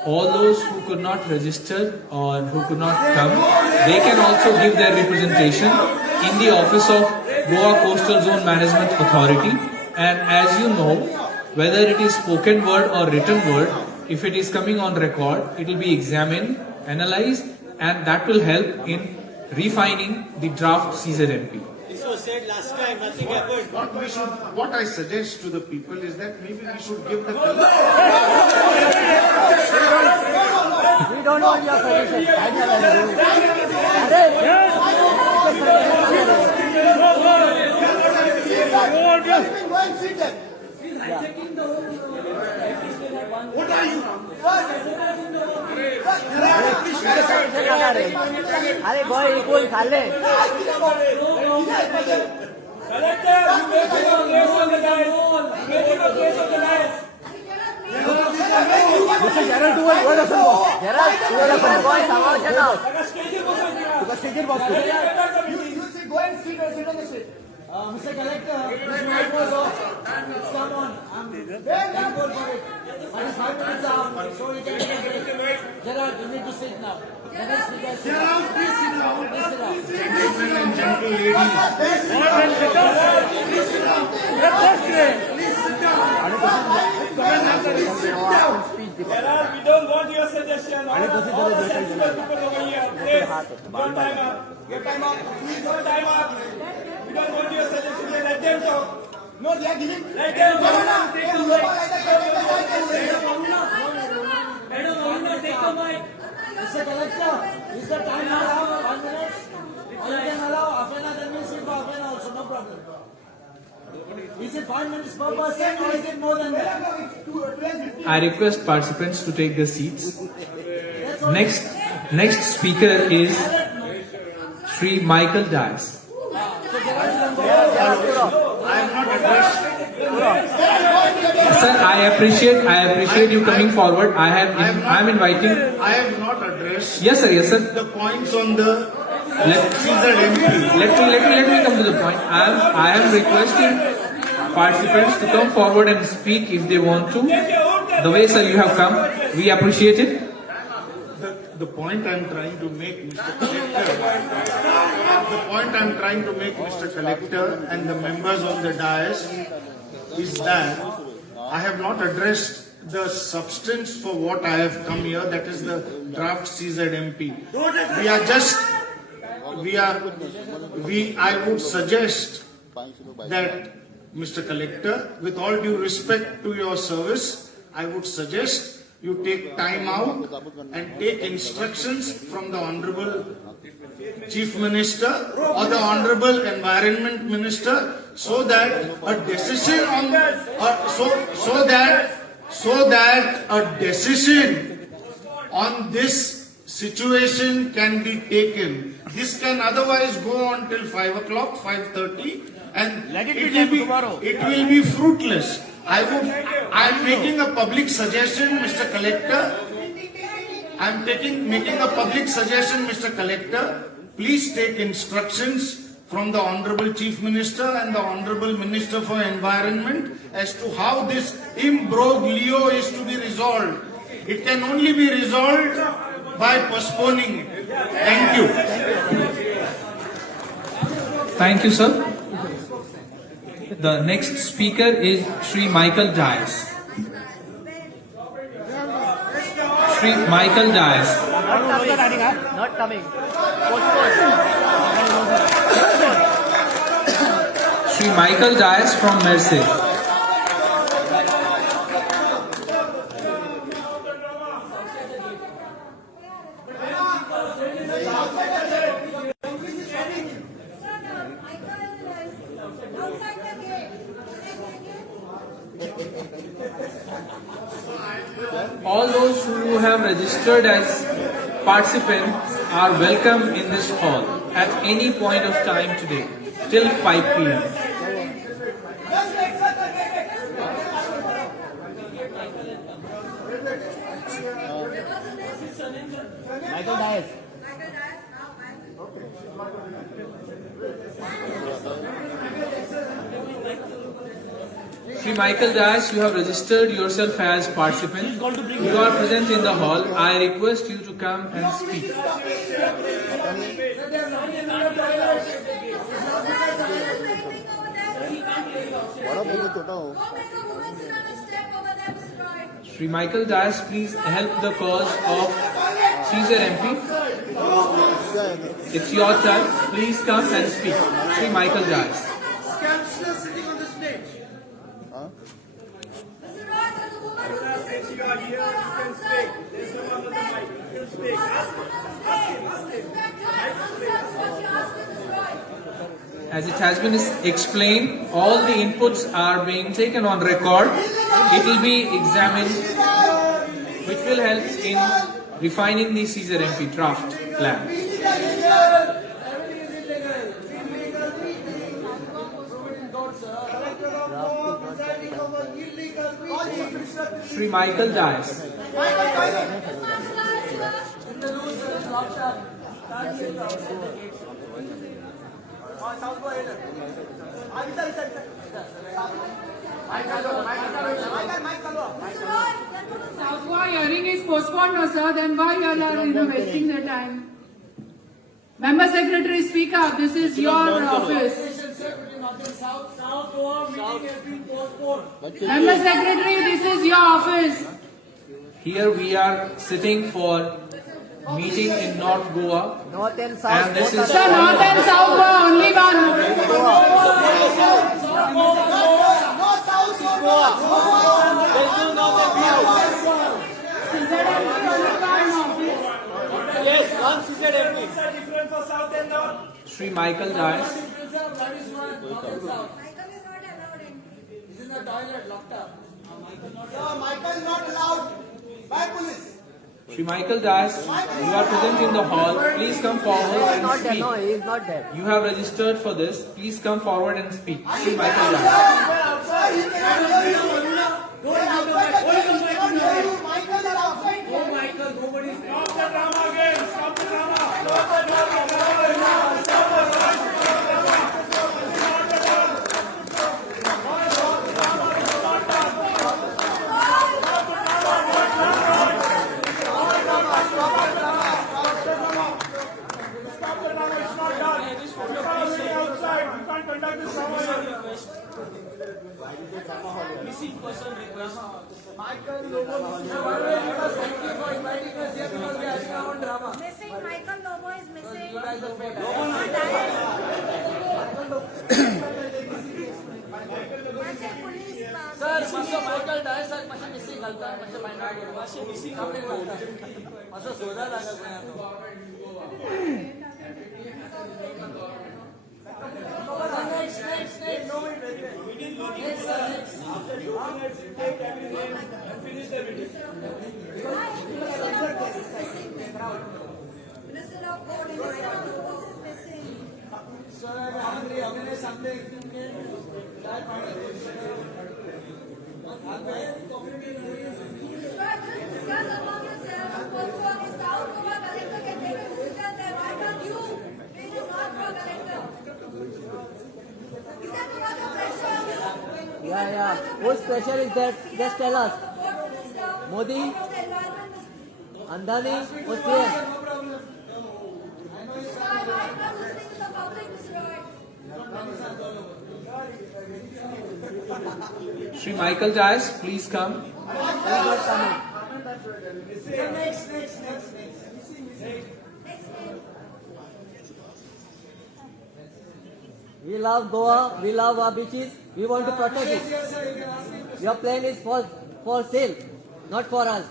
all those who could not register or who could not come, they can also give their representation in the office of Goa Coastal Zone Management Authority. And as you know, whether it is spoken word or written word, if it is coming on record, it will be examined, analyzed, and that will help in refining the draft CZMP. This was said last time, nothing happened. What I suggest to the people is that maybe we should give the We don't want your suggestion. What are you? अरे भाई कोई खाले Collector, you make it a case on the dice. Make it a case on the dice. Go and sit on the seat. Mr. Collector, this mic was off. It's come on. I'm very thankful for it. But it's 5 minutes out, so we can take a break. Gerard, you need to sit now. Gerard, please sit down. Please sit down. gentlemen and gentle ladies. Please sit down. Please sit down. Gerard, we don't want your suggestion. All the sensible people over here, please. Don't time up. Your time up. Please don't time up. We don't want your suggestion. Let them talk. No, they are giving. Let them talk. Take the mic. Mr. Collector, is the time now 1 minute? Or you can allow half an hour, then we'll sit for half an hour also, no problem. Is it 5 minutes per person or is it more than that? I request participants to take their seats. Next speaker is Sri Michael Dias. Sir, I appreciate you coming forward. I am inviting. I have not addressed. Yes, sir. The points on the CZMP. Let me come to the point. I am requesting participants to come forward and speak if they want to. The way, sir, you have come, we appreciate it. The point I'm trying to make, Mr. Collector, and the members on the dais is that I have not addressed the substance for what I have come here, that is the draft CZMP. I would suggest that, Mr. Collector, with all due respect to your service, I would suggest you take time out and take instructions from the Honorable Chief Minister or the Honorable Environment Minister so that a decision on a decision on this situation can be taken. This can otherwise go on till 5 o'clock, 5:30, and it will be fruitless. I am making a public suggestion, Mr. Collector. Making a public suggestion, Mr. Collector. Please take instructions from the Honorable Chief Minister and the Honorable Minister for Environment as to how this imbroglio is to be resolved. It can only be resolved by postponing it. Thank you. Thank you, sir. The next speaker is Shri Michael Dias. Shri Michael Dias. Not coming. Shri Michael Dias from Mercy. All those who have registered as participants are welcome in this hall at any point of time today till 5 p.m. Michael Dias. Shri Michael Dias, you have registered yourself as participant. You are present in the hall. I request you to come and speak. Shri Michael Dias, please help the cause of Caesar MP. It's your turn. Please come and speak. Shri Michael Dias. Sitting on the stage. Since you are here, you can speak. There's no one on the mic. You can speak. Ask him. As it has been explained, all the inputs are being taken on record. It will be examined, which will help in refining the Caesar MP draft plan. Shri Michael Dias. Why hearing is postponed, no sir? Then why you are wasting the time? Member Secretary, speak up. This is your office. Member Secretary, this is your office. Here we are sitting for meeting in North Goa. North and South. And this is Sir, North and South Goa, only one. Yes, one CZMP. Different for South and North. Shri Michael Dias. Michael is not allowed in. He's in the toilet, locked up. Michael not allowed by police. Shri Michael Dias, you are present in the hall. Please come forward and speak. He is not there. You have registered for this. Please come forward and speak. Shri Michael Dias. Stop the drama again. Stop the drama. Stop the drama. Missing person request. Michael, Lobo, thank you for inviting us here because we are having our own drama. Missing Michael Lobo is missing. You guys are fake. Sir, Michael Dias are missing. Missing. Masa soda laga gaya to. Next. No, next, sir. Finish the meeting. Minister of God and Michael Lobo is missing. Sir, I'm hungry. How can I something? Discuss among yourselves who South Goa collector can take a decision there. Why don't you be the North Goa collector? Is that not the pressure? Yeah. Whose pressure is that? Just tell us. Modi? Andani? What's here? Why not listening to the public, Mr. Roy? Shri Michael Dias, please come. Next. We love Goa, we love our beaches, we want to protect it. Your plane is for sale, not for us.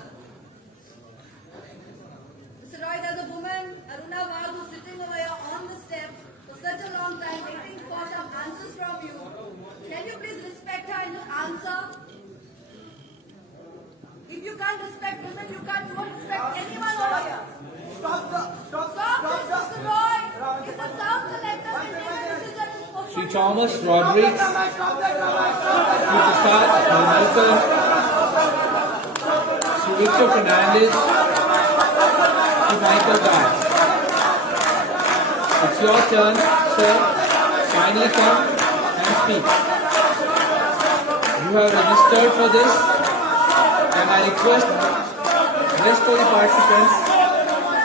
Mr. Roy, there's a woman, Aruna Wagh, who's sitting over here on the steps for such a long time waiting for some answers from you. Can you please respect her and answer? If you can't respect women, you won't respect anyone over here. Stop this, Mr. Roy. If the South Collector will take a decision, Shri Thomas Rodrigues, Shri Prasad Malkar, Shri Victor Fernandez, Shri Michael Dias. It's your turn, sir. Kindly come and speak. You have registered for this, and I request the rest of the participants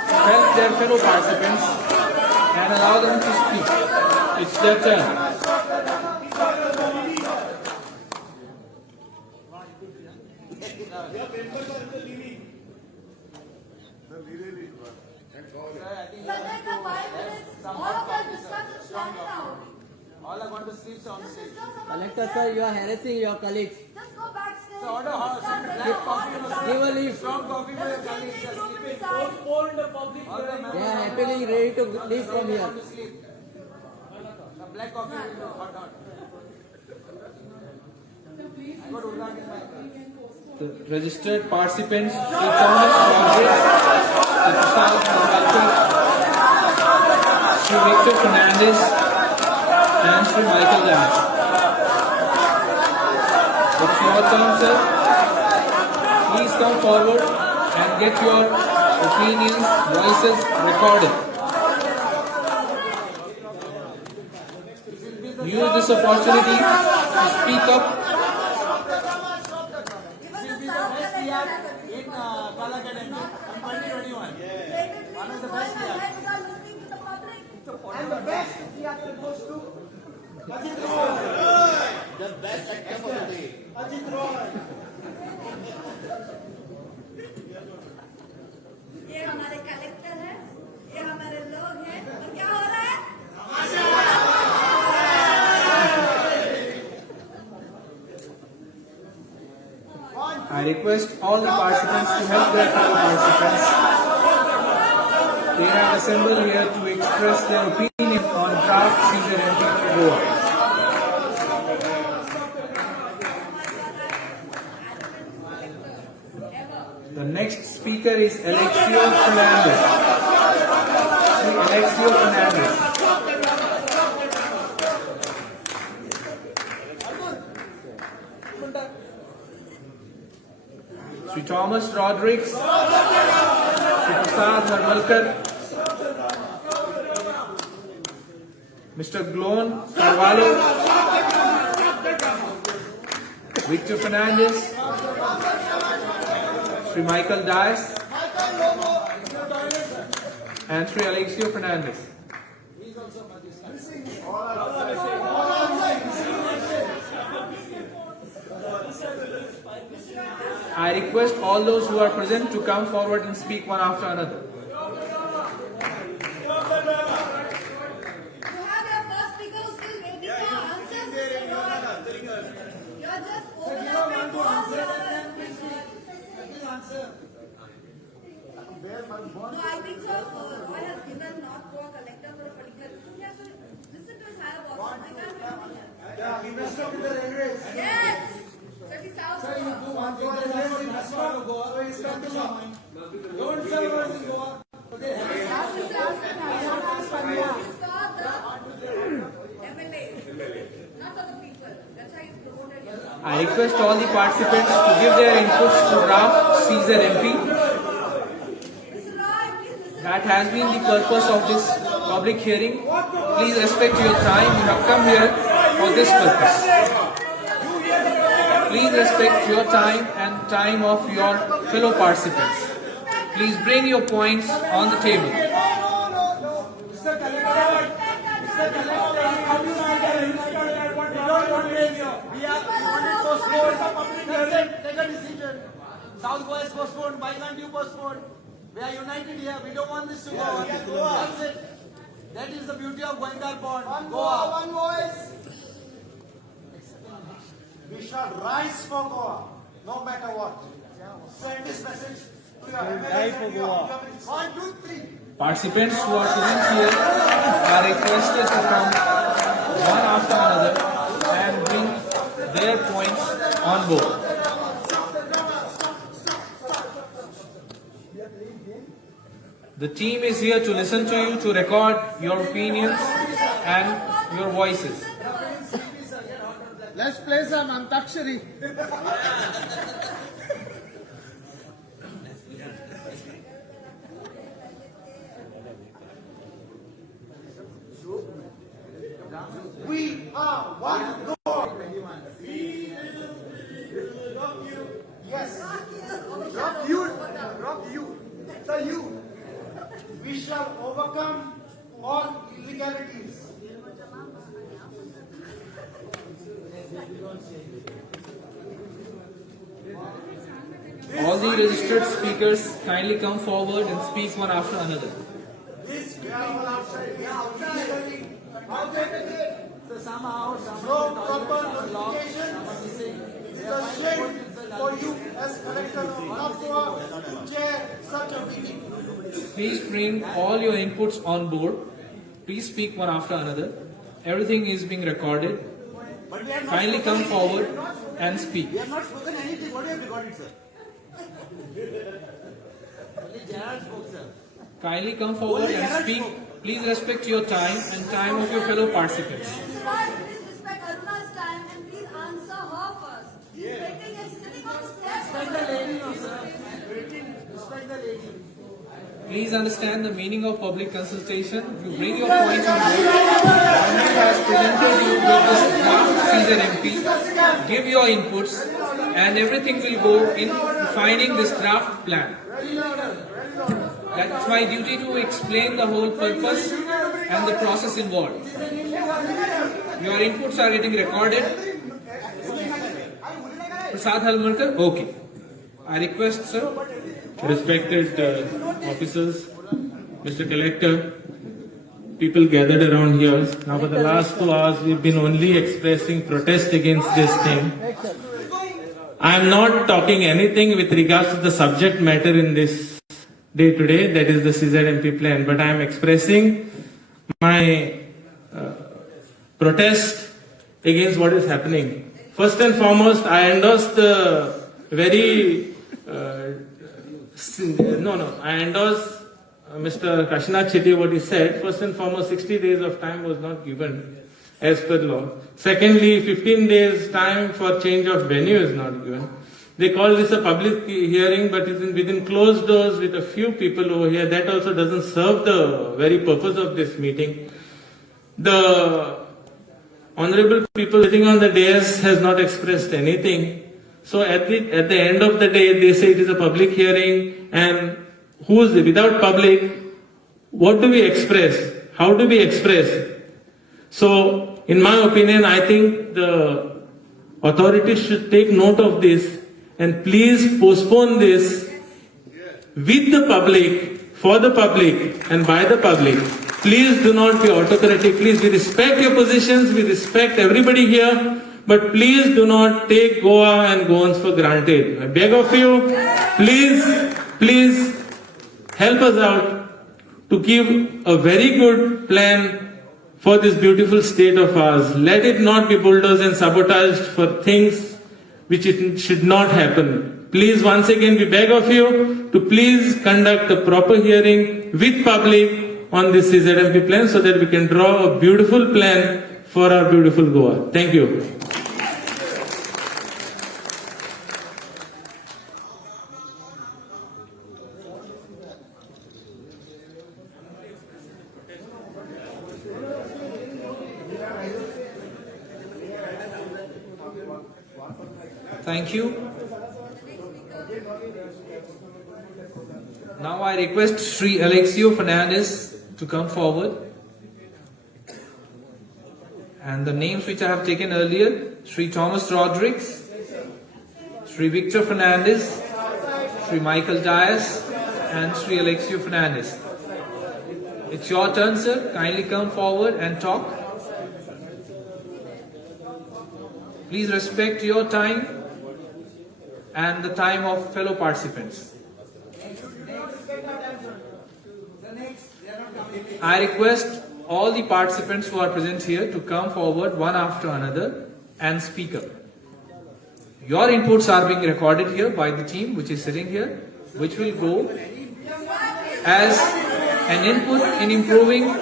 to help their fellow participants and allow them to speak. It's their turn. Sunday ka 5 minutes, all of us discuss and plan it out. All are going to sleep on the street. Collector sir, you are harassing your colleagues. Just go backstage. Order house. Black coffee. Give a leave. Strong coffee for your colleagues. Just sleeping. Postpone the public All the hearing. members They are happily ready to leave from here. want to sleep. The black coffee will be hot. I got udang in my car. The registered participants, Shri Thomas Rodrigues, Shri Prasad Malkar, Shri Victor Fernandez, and Shri Michael Dias. It's your turn, sir. Please come forward and get your opinions, voices recorded. Use this opportunity to speak up. In Kalagadam in 2021. One of the best years. And the best we are supposed to Ajit Roy. The best actor of the day. Ajit Roy. ये हमारे collector हैं, ये हमारे लोग हैं, और क्या हो रहा है? I request all the participants to help their fellow participants. They have assembled here to express their opinion on draft Caesar MP for Goa. The next speaker is Alexio Fernandez. Alexio Fernandez. Shri Thomas Rodrigues, Shri Prasad Malkar, Mr. Glon Carvalho, Victor Fernandez, Shri Michael Dias, and Shri Alexio Fernandez. I request all those who are present to come forward and speak one after another. You have your first speaker who's still waiting for answers, Mr. Roy. You're just overlapping all the other speakers. No, I think so. Roy has given not to a collector for a particular reason. He has to listen to his higher boss. I can't remember here. Yeah, he messed up with the railways. Yes! That is how Sir, you do one thing, the railway must not go Goa. So it's come to mind. Don't sell words in Goa. Okay. He's for the MLA, not for the people. That's why he's promoted here. I request all the participants to give their inputs to draft Caesar MP. Mr. Roy, please listen. That has been the purpose of this public hearing. Please respect your time. You have come here for this purpose. Please respect your time and time of your fellow participants. Please bring your points on the table. Mr. Collector, how do you We want it postponed. That's it. Take a decision. South Goa is postponed. Why can't you postpone? We are united here. We don't want this to go on. That's it. That is the beauty of Goindar Pond. Goa. One voice. We shall rise for Goa, no matter what. Send this message to your MLAs. 1, 2, 3. Participants who are present here are requested to come one after another and bring their points on board. The team is here to listen to you, to record your opinions and your voices. Let's play some Antakshari. We are one Goa. We will rock you. Yes. Rock you. Rock you. So you. We shall overcome all illegalities. All the registered speakers kindly come forward and speak one after another. This we are all outside. We are outside. How can no proper notification is a shame for you as collector of North Goa to chair such a meeting. Please bring all your inputs on board. Please speak one after another. Everything is being recorded. Kindly come forward and speak. We have not spoken anything. What do you have recorded, sir? Only Gerald spoke, sir. Kindly come forward and speak. Please respect your time and time of your fellow participants. Mr. Roy, please respect Aruna's time and please answer her first. She's sitting on the stairs. Respect the lady, no, sir. Respect the lady. Please understand the meaning of public consultation. You bring your points on board. Government has presented you with this draft CZMP. Give your inputs and everything will go in defining this draft plan. That's my duty to explain the whole purpose and the process involved. Your inputs are getting recorded. Prasad Halmarkar? Okay. I request, sir. Respected officers, Mr. Collector, people gathered around here. Now for the last 2 hours we've been only expressing protest against this thing. I am not talking anything with regards to the subject matter in this day today, that is the CZMP plan, but I am expressing my protest against what is happening. First and foremost, I endorse the very I endorse Mr. Kashinath Shetty what he said. First and foremost, 60 days of time was not given as per law. Secondly, 15 days time for change of venue is not given. They call this a public hearing, but it's within closed doors with a few people over here. That also doesn't serve the very purpose of this meeting. The honorable people sitting on the dais has not expressed anything. So at the end of the day, they say it is a public hearing, and without public, what do we express? How do we express? So, in my opinion, I think the authorities should take note of this and please postpone this with the public, for the public, and by the public. Please do not be autocratic. Please, we respect your positions, we respect everybody here. But please do not take Goa and Goans for granted. I beg of you, please help us out to give a very good plan for this beautiful state of ours. Let it not be bulldozed and sabotaged for things which it should not happen. Please, once again, we beg of you to please conduct a proper hearing with public on this CZMP plan so that we can draw a beautiful plan for our beautiful Goa. Thank you. Thank you. Now I request Sri Alexio Fernandez to come forward And the names which I have taken earlier, Sri Thomas Rodrigues, Sri Victor Fernandez, Sri Michael Dias, and Sri Alexio Fernandez. It's your turn, sir. Kindly come forward and talk. Please respect your time and the time of fellow participants. I request all the participants who are present here to come forward one after another and speak up. Your inputs are being recorded here by the team which is sitting here, which will go as an input in improving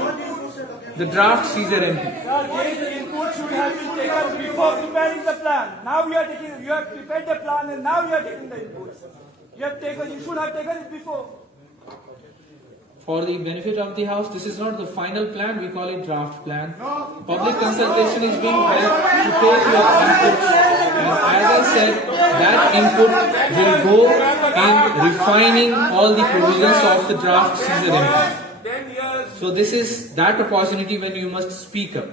the draft Caesar MP. This input should have been taken before preparing the plan. Now you have prepared the plan and now you are taking the inputs. You should have taken it before. For the benefit of the House, this is not the final plan, we call it draft plan. Public consultation is being held to take your inputs. And as I said, that input will go in refining all the provisions of the draft Caesar MP. So this is that opportunity when you must speak up.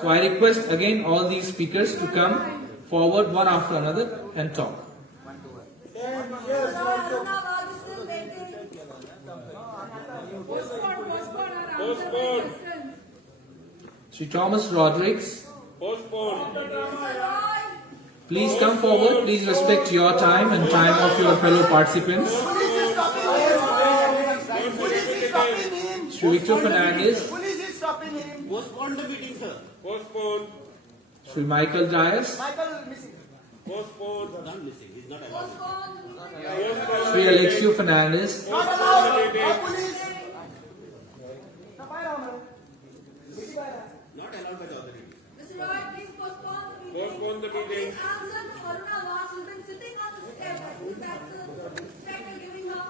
So I request again all these speakers to come forward one after another and talk. Sri Thomas Rodrigues, please come forward. Please respect your time and time of your fellow participants. Sri Victor Fernandez, Police is stopping him. Postpone the meeting, sir. Postpone. Sri Michael Dias, Michael missing. Postpone. Not missing. He's not allowed. Sri Alexio Fernandez, Not allowed. Police. Not allowed by the authority. Mr. Roy, please postpone the meeting. Postpone the meeting. Please answer to Aruna Vaz, who's been sitting on the step. I think that's the respect you're giving her.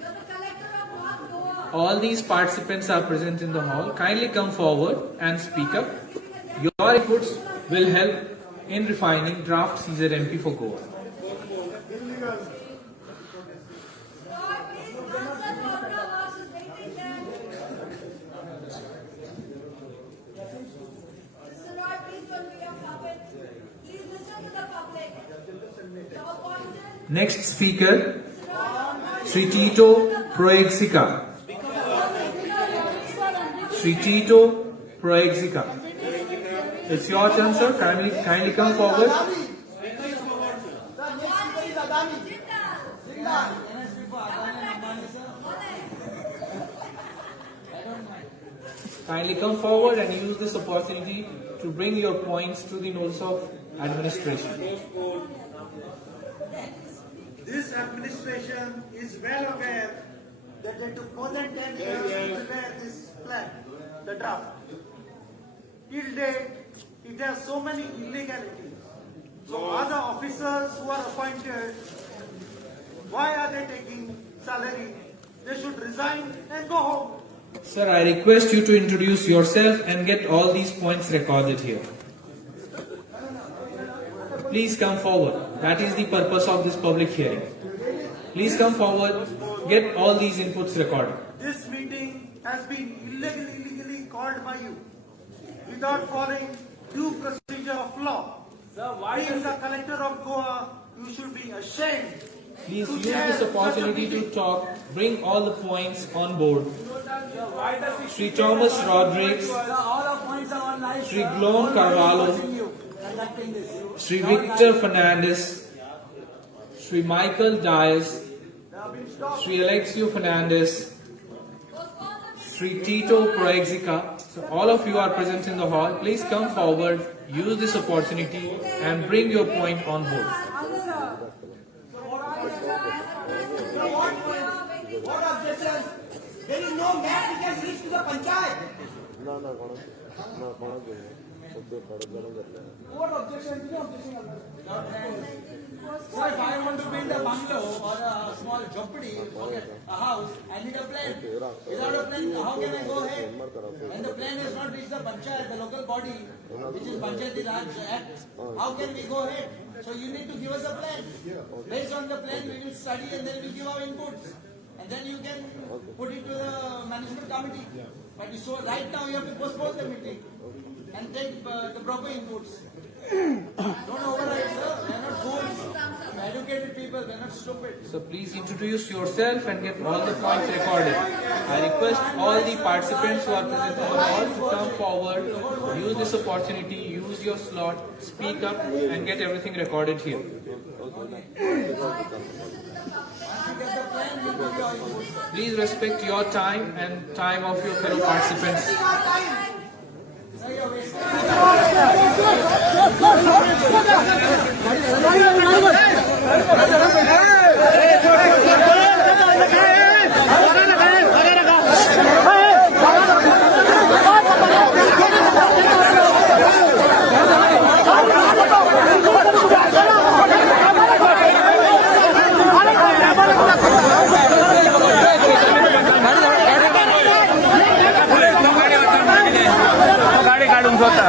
You're the collector of North Goa. all these participants are present in the hall. Kindly come forward and speak up. Your inputs will help in refining draft Caesar MP for Goa. Next speaker, Sri Tito Proexika. Sri Tito Proexika. It's your turn, sir. Kindly come forward. Kindly come forward and use this opportunity to bring your points to the notice of administration. This administration is well aware that they took more than 10 years to prepare this plan, the draft. Till date, it has so many illegalities. So other officers who are appointed, why are they taking salary? They should resign and go home. Sir, I request you to introduce yourself and get all these points recorded here. Please come forward. That is the purpose of this public hearing. Please come forward, get all these inputs recorded. This meeting has been illegally called by you without following due procedure of law. Being the collector of Goa, you should be ashamed. Please use this opportunity to talk, bring all the points on board. Sri Thomas Rodrigues, Sri Glom Carvalho, Sri Victor Fernandez, Sri Michael Dias, Sri Alexio Fernandez, Sri Tito Proexika. So all of you are present in the hall. Please come forward, use this opportunity and bring your point on board. What objections? There is no map we can reach to the panchayat. What objection? No objection. Sir, if I want to build a bungalow or a small jhopdi, a house, I need a plan. Without a plan, how can I go ahead? When the plan has not reached the panchayat, the local body, which is Panchayati Raj Act, how can we go ahead? So you need to give us a plan. Based on the plan, we will study and then we will give our inputs. And then you can put it to the management committee. But so right now you have to postpone the meeting. and take the proper inputs. Don't override, sir. We are not fools. We are educated people. We are not stupid. So please introduce yourself and get all the points recorded. I request all the participants who are present on the hall to come forward, use this opportunity, use your slot, speak up and get everything recorded here. Please respect your time and time of your fellow participants. गाडी काढून स्वतः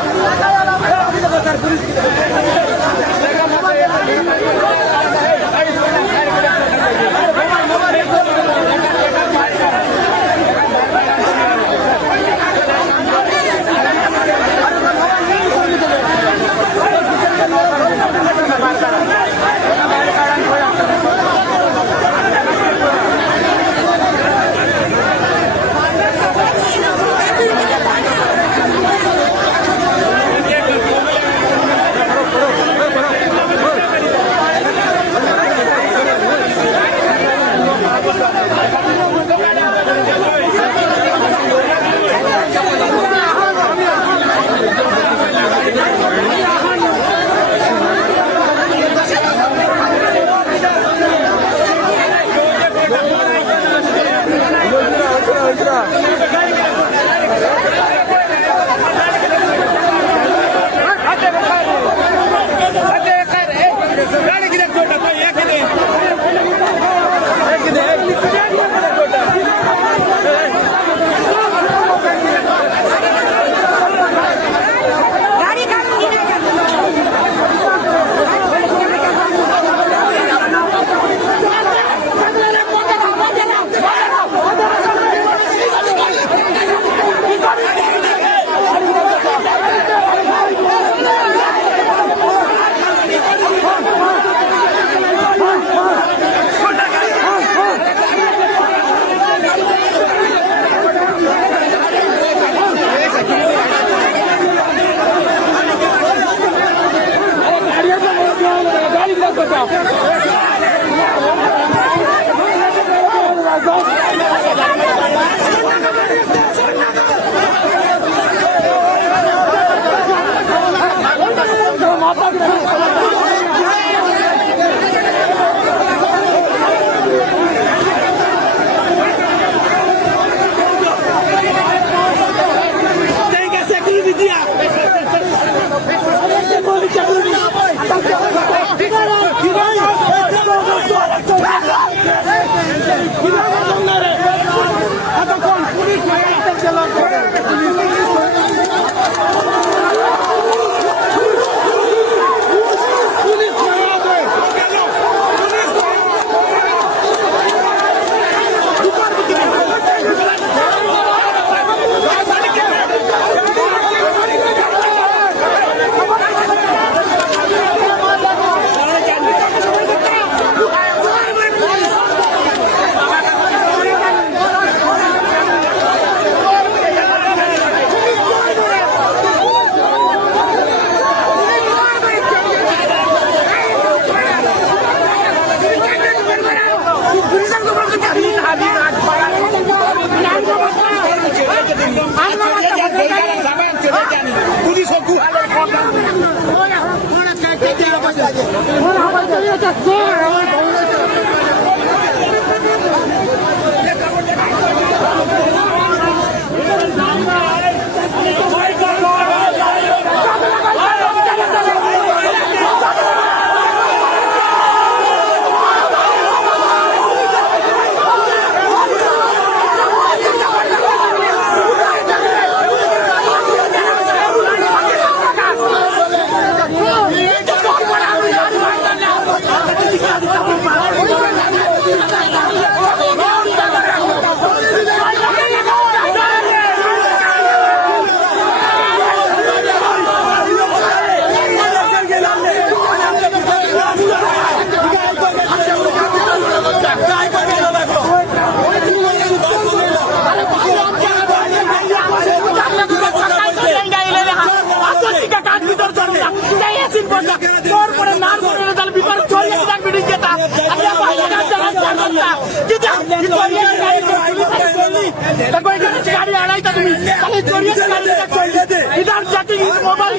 इथं तुम्ही आणि चोरीचं without checking is mobile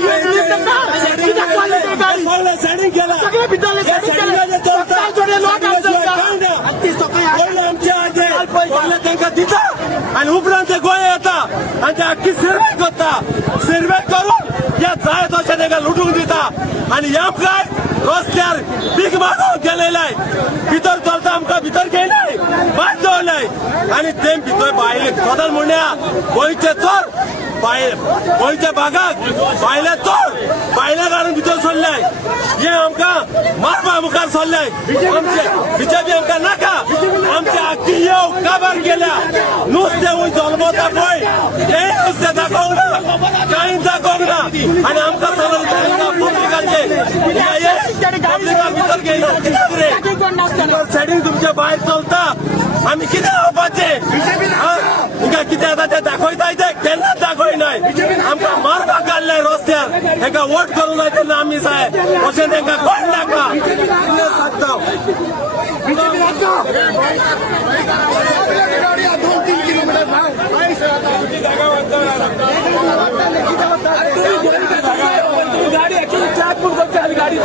सगळे बिदाले तांकां दिता आणि उपरांत ते गोळे येता आणि ते अख्खी सर्वे करता सर्वे करून या जाय तशें तांकां लुटूंक दिता आणि ह्या काय रस्त्यार भीक मागूंक गेलेले भितर चलता आमकां भितर घेयनाय भायर दवरनाय आणि ते भितर भायले सदन म्हणल्या गोंयचे चोर गोंयच्या भागात भायले चोर भायले काडून भितर सरले हे आमकां मारपा मुखार सरले बीजेपी आमकां नाका आमची आख्खी येव काबार गेल्या नुस्तें वय जल्मता पळय तें नुस्तें दाखोवंक ना कांय दाखोवंक ना आणि आमकां सरळ पब्लिकाचे पब्लिका भितर घेयना सायडीन तुमचे भायर चलता आमी कितें जावपाचे हिंगा कितें जाता तें दाखयताय ते केन्नाच दाखयनाय आमकां मारपाक काडले रस्त्यार हेका वोट करूं नाय तेन्ना आमी जाय अशें तेंकां कोण नाका सांगता गाडी ऍक्च्युली चॅक पूल करता गाडी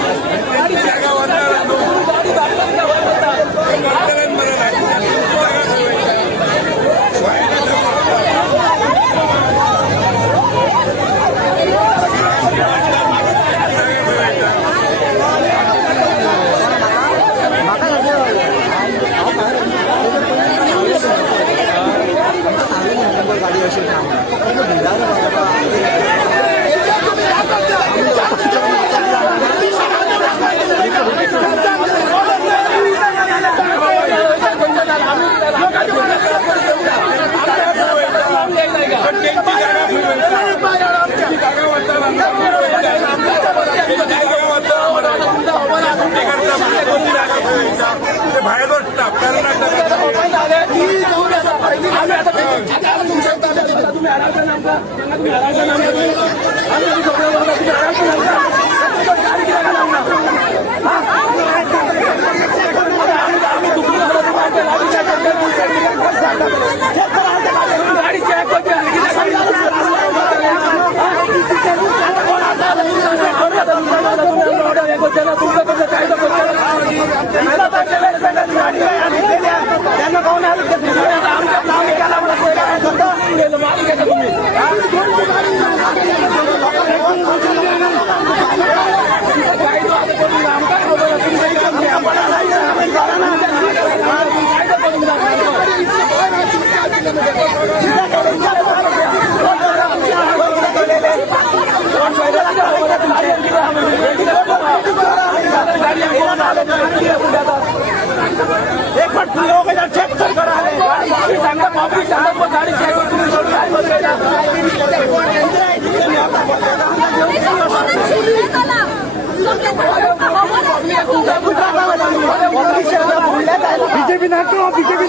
बीजेपी नाको बीजेपी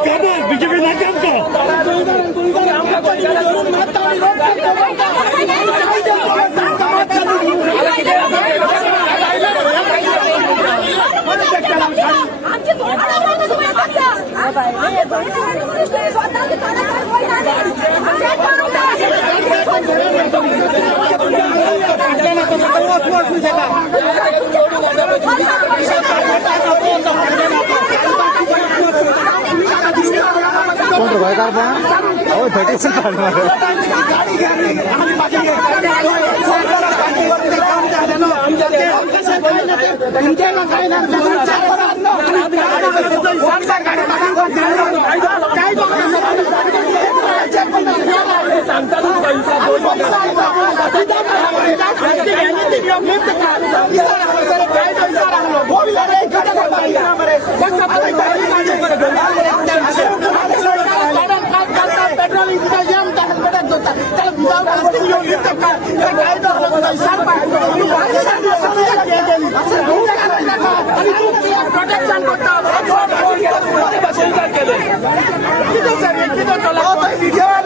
काबो बीजेपी नाकाम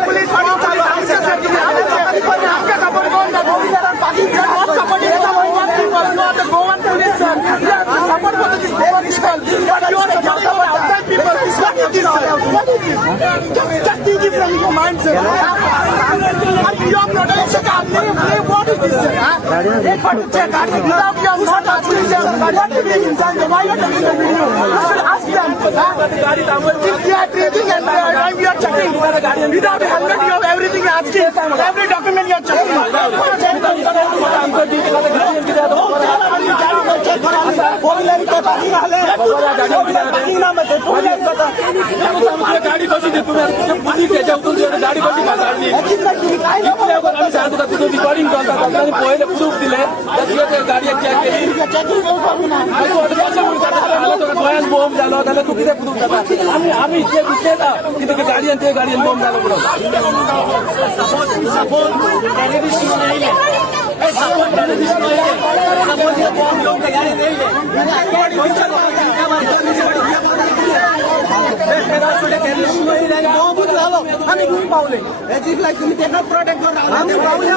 police Just think it from your mind, sir. And your production, what is this, sir? Without your not asking them what to be inside, why not taking the video? You should ask them. If they are drinking and we are checking, without a helmet, you have everything asking. Every document you are checking. गाडी कशी देतो police याच्या उतरून गाडी कशी काढली आम्ही सांगतो का तिथं रिकॉर्डिंग करतात पहिले प्रूफ दिले गाडी चेक केली गोयात बॉम्ब झालो त्याला तू किती प्रूफ देता आम्ही जे विचारता तिथे गाडी आणि ते गाडी बॉम्ब झालो पुढं सपोज टेररिस्ट नाही सपोज बॉम्ब घेऊन गाडी नाही आम्ही घेऊन पावले याची फ्लाईट तुम्ही त्यांना प्रोटेक्ट करून आम्ही पावले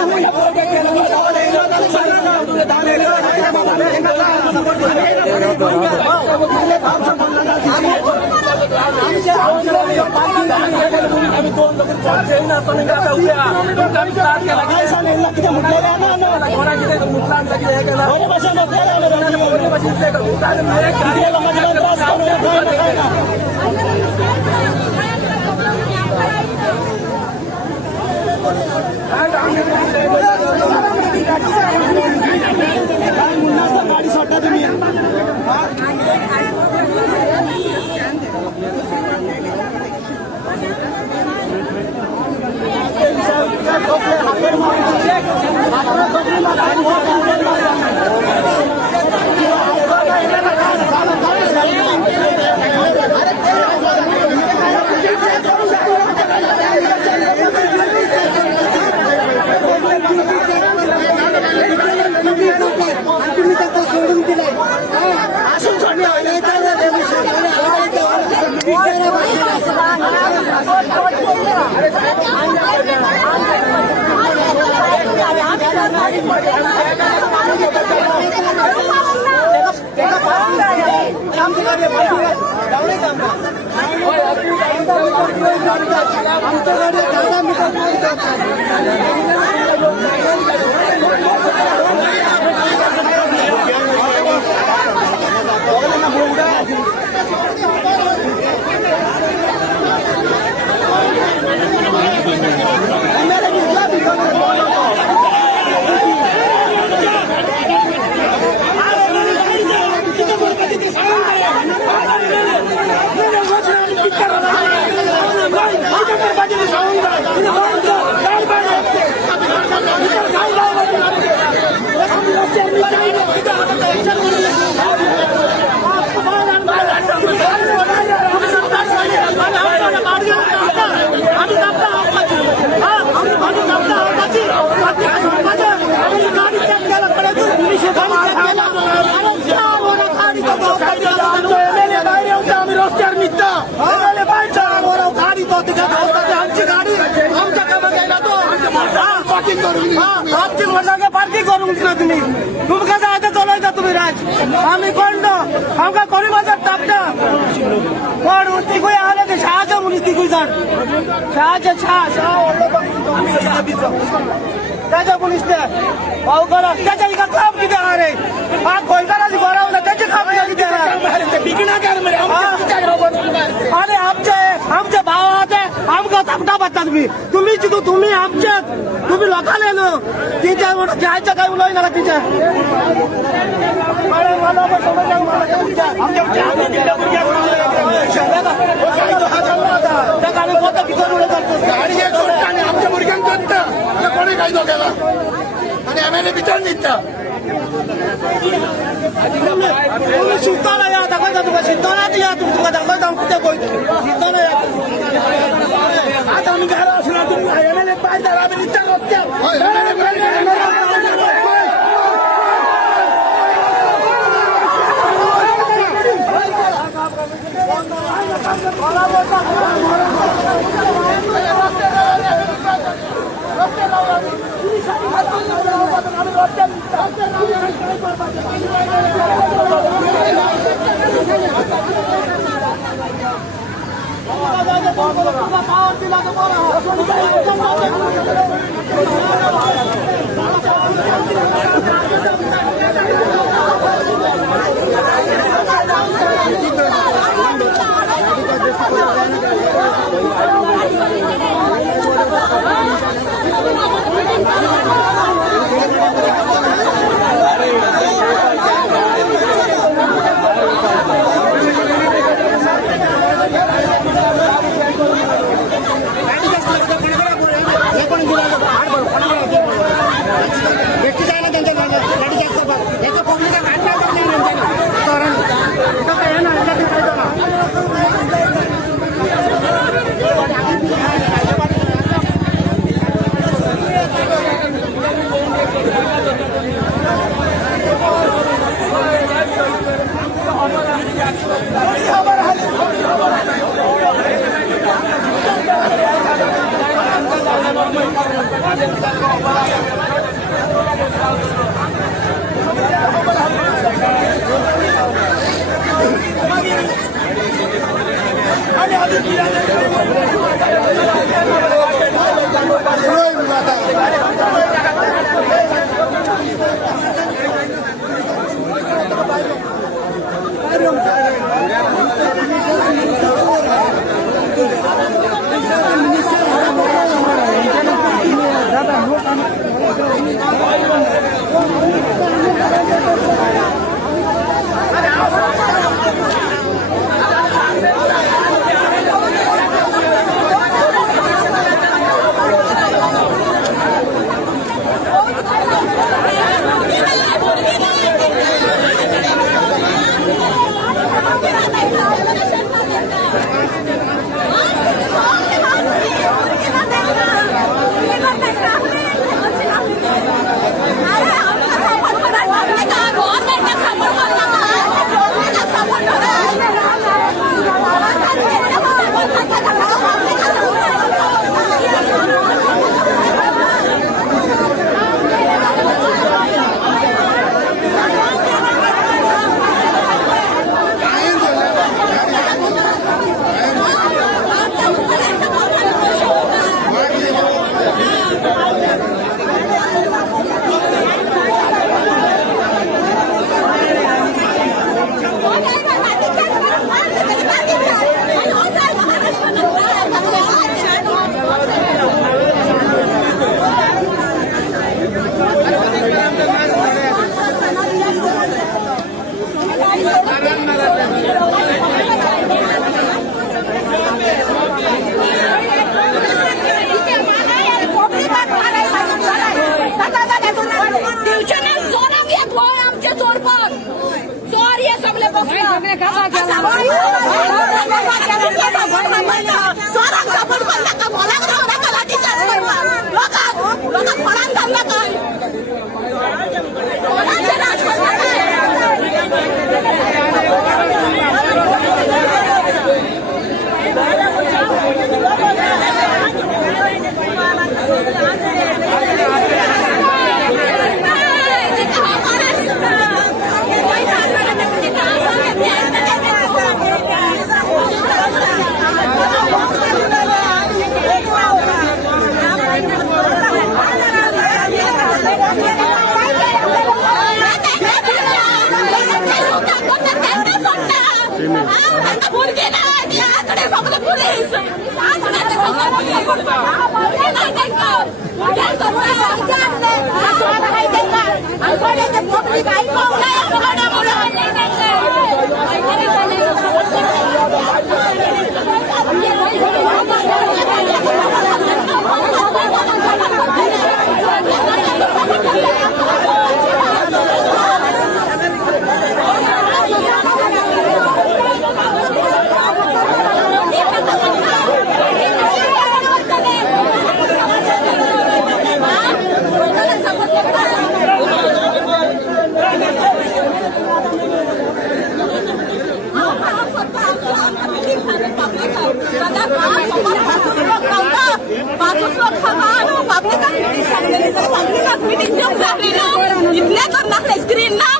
गाडी सोडता तुम्ही सोडून दिलाय असून सोडलं पार्टी करून तुम्ही तुम्ही कसं आता चालवायचा तुम्ही राज आम्ही कोण आमका कोणी माझा टाकता कोण तिकूय आलं ते शहाच्या मुलीस तिकूय जाण शहाच्या त्याच्या पोलीस ते भाऊ करा त्याच्या इकडे काम किती आहे हा कोयकाराची गोरावला त्याचे काम किती अरे आमचे भाव आहे आमका थांबता बघता तुम्ही चितू तुम्ही आमच्या तुम्ही लोकांना येलो तिच्या जायचं काही उलय ना तिच्या आमच्या भुरग्यांक कोणी काही दोघाला आणि एमएलए भितर न्हिदता शिवताना या दाखवता तुका शिवतानाच या तुका दाखवता कुठे पळय शिवताना या आता आम्ही घरा असणार तुम्ही एमएलए पाहिजे आम्ही निघता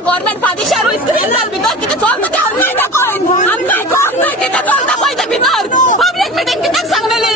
गवर्नमेंट पादेशार स्क्रीन जाल भितर कितें चलता तें आमी दाखोवन आमी काय कोण जाय कितें चलता पळय तें भितर पब्लीक मिटींग कित्याक सांगलेली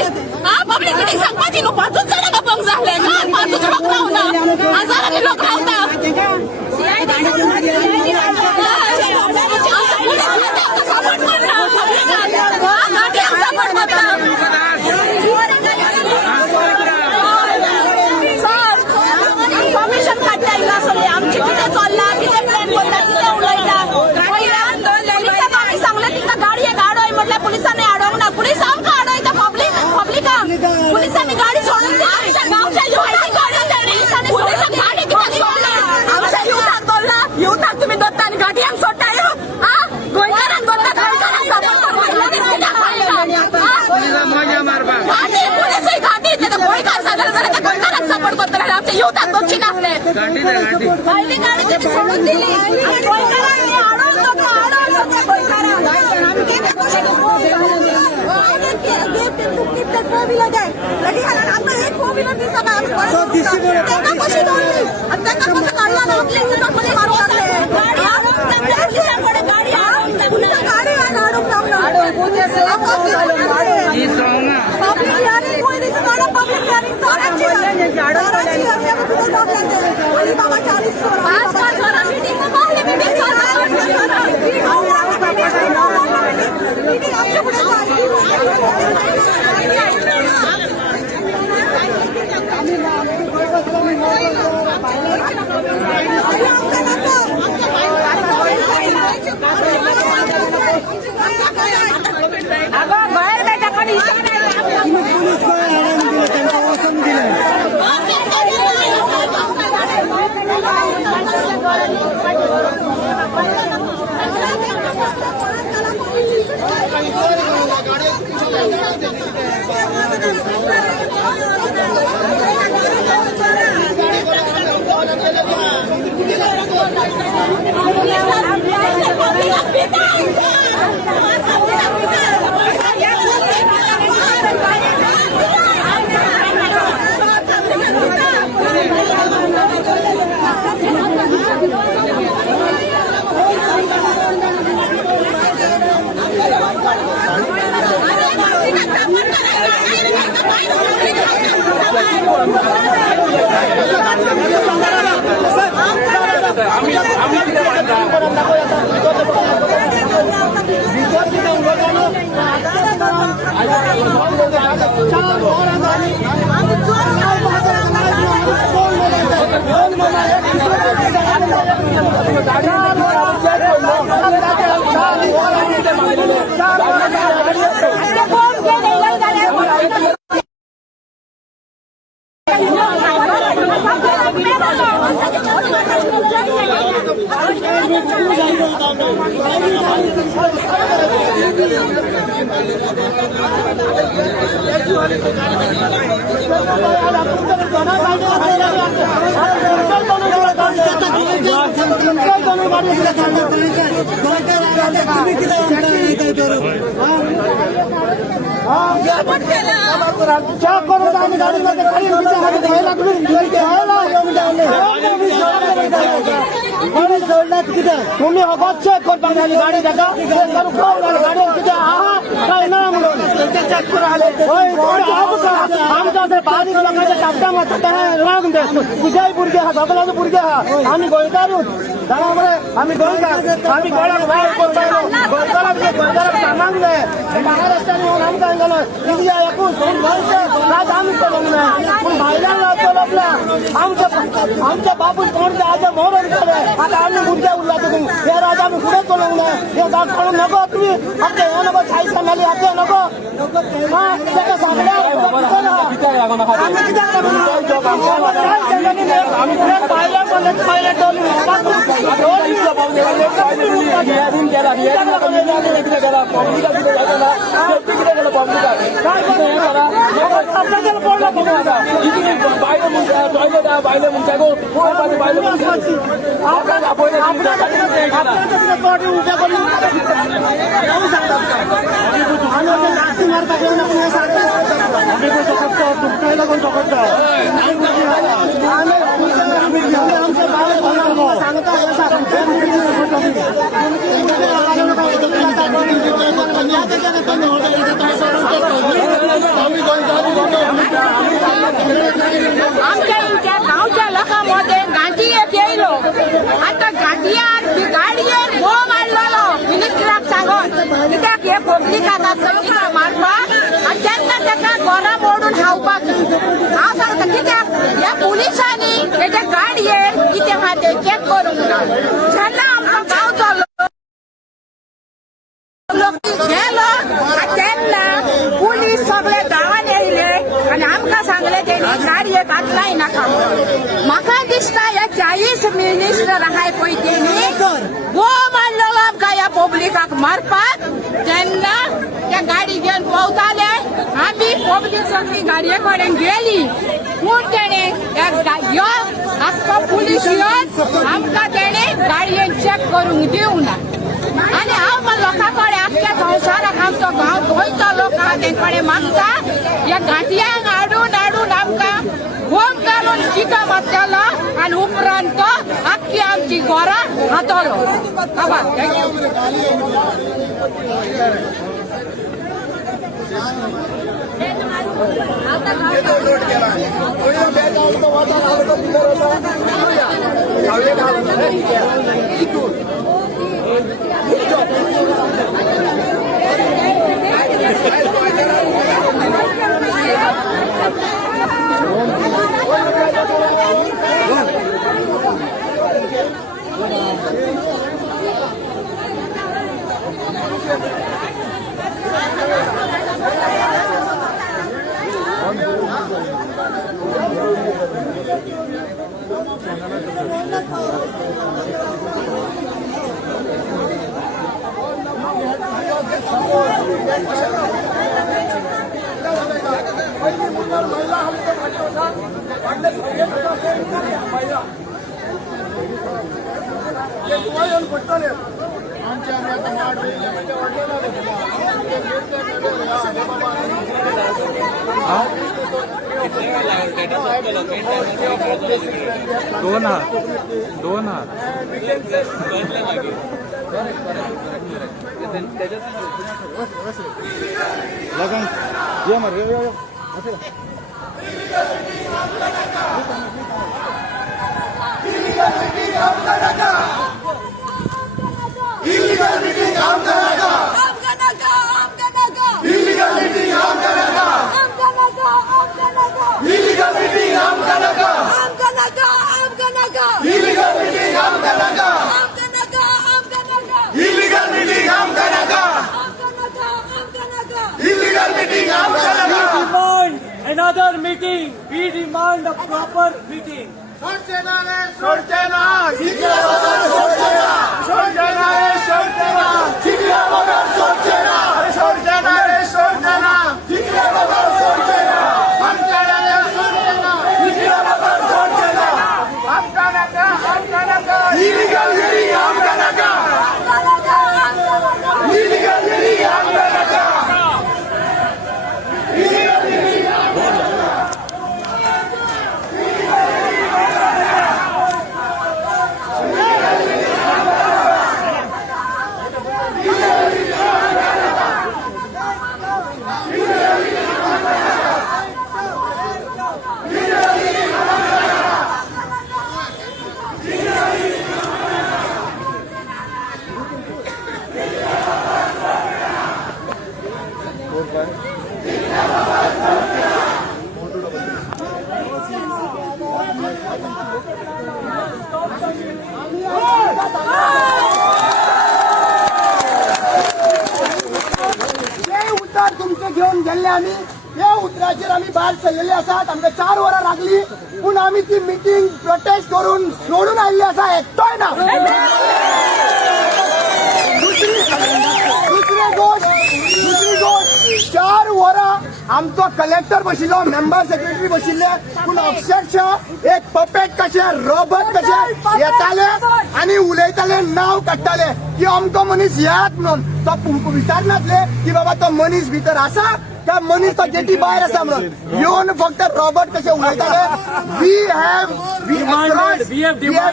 ते येऊतात दोघी आपले पहिली गाडी त्यांनी सोडून दिली गोयकारांनी अडवतो तो अडवतो त्या गोयकारांना लगी आमचं एक 4 व्हीलर दिसत आहे त्यांना कशी दोडली आणि त्यांना कसं काढला ना आपल्या युनिटमध्ये मारून टाकले गाडी अडवून पब्लिक यारी कोई दिसत आहे पब्लिक यारी बाबा 40 मीटिंग आमच्या पुढे तुम्ही अगोदर चेक करता गाडी जाता गाडी आमच्या बारीक लोकांच्या टापटामध्ये तुझ्याही पुरगे हा सगळ्याचे पुरगे हा आम्ही गोयकारूच त्यामुळे आम्ही गोयकार आम्ही गोळ्यात बाहेर करतो गोयकारात सामानले महाराष्ट्राने येऊन आमकां गेलो इंडिया एकूण आज आम्ही केलो पण भायल्यान आपल्या आमच्या बापूस कोण आज मोहन केले आता आम्ही मुद्दे उरला तुम्ही हे राज आम्ही पुढे चलवू नये हे दाग काढून नको तुम्ही आपल्या हे नको छायसा मेली आपल्या नको हा त्याच्या सांगल्या आमच्या इथल्या गावच्या लोकांमध्ये गांधी एक येयलो आता गांधीयान गाडयेन गो मारलेलो मिनिस्टराक सांगून कित्याक हे पब्लिकाक चवथीका मारपाक आनी तेन्ना ताका घरा मोडून खावपाक हांव सांगता कित्याक ह्या पुलिसांनी तेच्या गाडयेन कितें आहा तें चॅक करूंक ना जेन्ना आमचो गांवचो गेलो तेन्ना पुलीस सगळे गांवांत येयले आनी आमकां सांगलें तेणी गाडयेक हातलाय नाका म्हाका दिसता हे 40 मिनिस्टर आहाय पळय तेणी गो मारलो आमकां ह्या पब्लिकाक मारपाक तेन्ना त्या गाडी घेवन पळताले आमी पब्लीक सगळी गाडये कडेन गेली पूण तेणे यो आख्खो पुलीस येवन आमकां तेणे गाडयेन चॅक करूंक दिवना आनी हांव लोकां कडेन आख्ख्या संवसाराक आमचो गांव गोंयचो लोक आहा तेंचे कडेन मागता ह्या घांटयांक हाडून हाडून आमकां होम घालून चिको मारतलो आनी उपरांत तो आख्खी आमची घरां हातलो दोन हात Another meeting. We demand a proper meeting. उतर तुमचे घेऊन गेल्ले आम्ही त्या उतराचेर आम्ही भायर सरलेले आसात आमकां 4 वरां लागली पूण आम्ही ती मिटींग प्रोटेस्ट करून सोडून आयिल्ले आसा एकटोय ना दुसरी गोष्ट 4 वरां आमचो कलेक्टर बशिल्लो मेंबर सेक्रेटरी बशिल्ले पूण अक्षरशः एक पपेट कशे रोबोट कशे येताले आनी उलयताले नांव काडटाले की अमको मनीस यात म्हणून तो विचारनातले की बाबा तो मनीस भितर आसा का मनीस तो गेटी भायर आसा म्हणून येवन फक्त रोबोट कशे उलयताले we have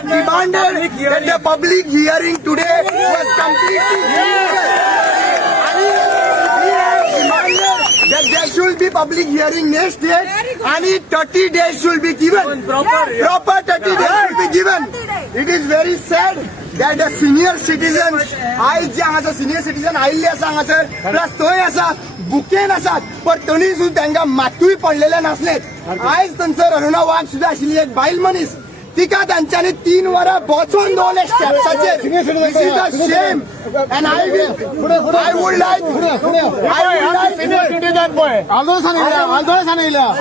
demanded the public hearing today was completely that there should be public hearing next date and 30 days should be given. Proper 30 days should be given. It is very sad that the senior citizens, I as a senior citizen, आयिल्ले आसा हांगासर plus थंय आसा बुकेन आसात पण तरी सुद्दां तांकां मातूय पडलेले नासलेत आयज थंयसर अरुणा वाघ सुद्दां आशिल्ली एक बायल मनीस तिका तांच्यांनी 3 वरां बोसोन दवरले स्टेप्साचेर this is a shame and I would like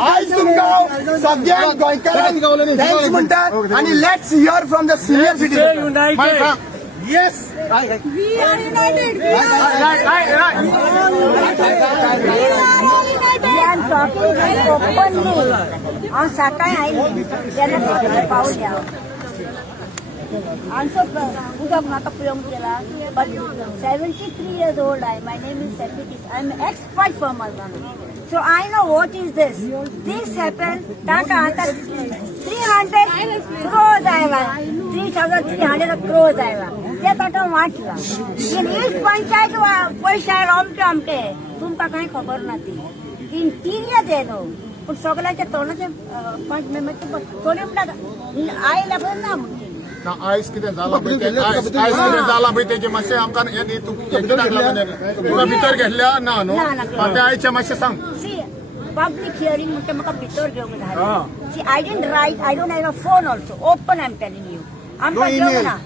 आयज तुमकां सगळ्या गोंयकारांक थँक्स म्हणटात आनी let's hear from the senior citizen Yes. We are united. We are united. talking openly on Sakai Island. Then I found out. Also, but 73 years old, my name is Sepitis. I'm an expert for Malvana. So I know what is this. This happened, 300 crores I 3,300 crores I ते ताका वाटला इन एक पंचायत पैसा आमटे आमटे तुमका काही खबर नाही इन 3 years YONO पण सगळ्याच्या तोंडाचे 5 मेंबर थोडे आयला पण ना ना आयस कितें जाला पळय ते आयस कितें जाला पळय तेचे मातशें आमकां तुका भितर घेतल्या ना न्हू ते आयचे मातशें सांग public hearing म्हणजे म्हाका भितर घेवंक जाय सी I didn't write I don't have a phone also open I'm telling you आमकां घेवंक ना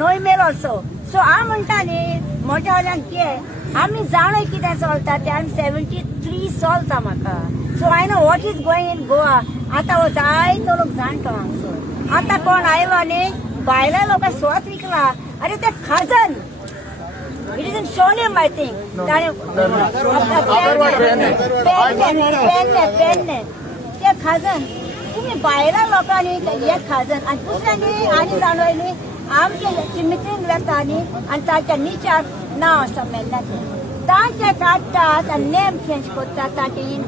no email also so हांव म्हणटाले म्हज्या हल्यान कितें आमी जाणय कितें चलता ते आमी 73 चलता म्हाका so I know what is going in Goa आतां हो जायतो लोक जाणतो हांगसर आतां कोण आयलो न्ही भायल्या लोकां स्वत विकला अरे ते खाजन इट इज इन शोलेम आय थिंक पेन्ने ते खाजन तुम्ही भायल्या लोकांनी हे खाजन आनी दुसऱ्यांनी आनी जाणवली आमचे चिमित्रीन वेता न्ही आनी ताच्या निचार नांव आसा मेल्ल्याचें तांचे काडटात आनी नेम चेंज करतात तांचे इन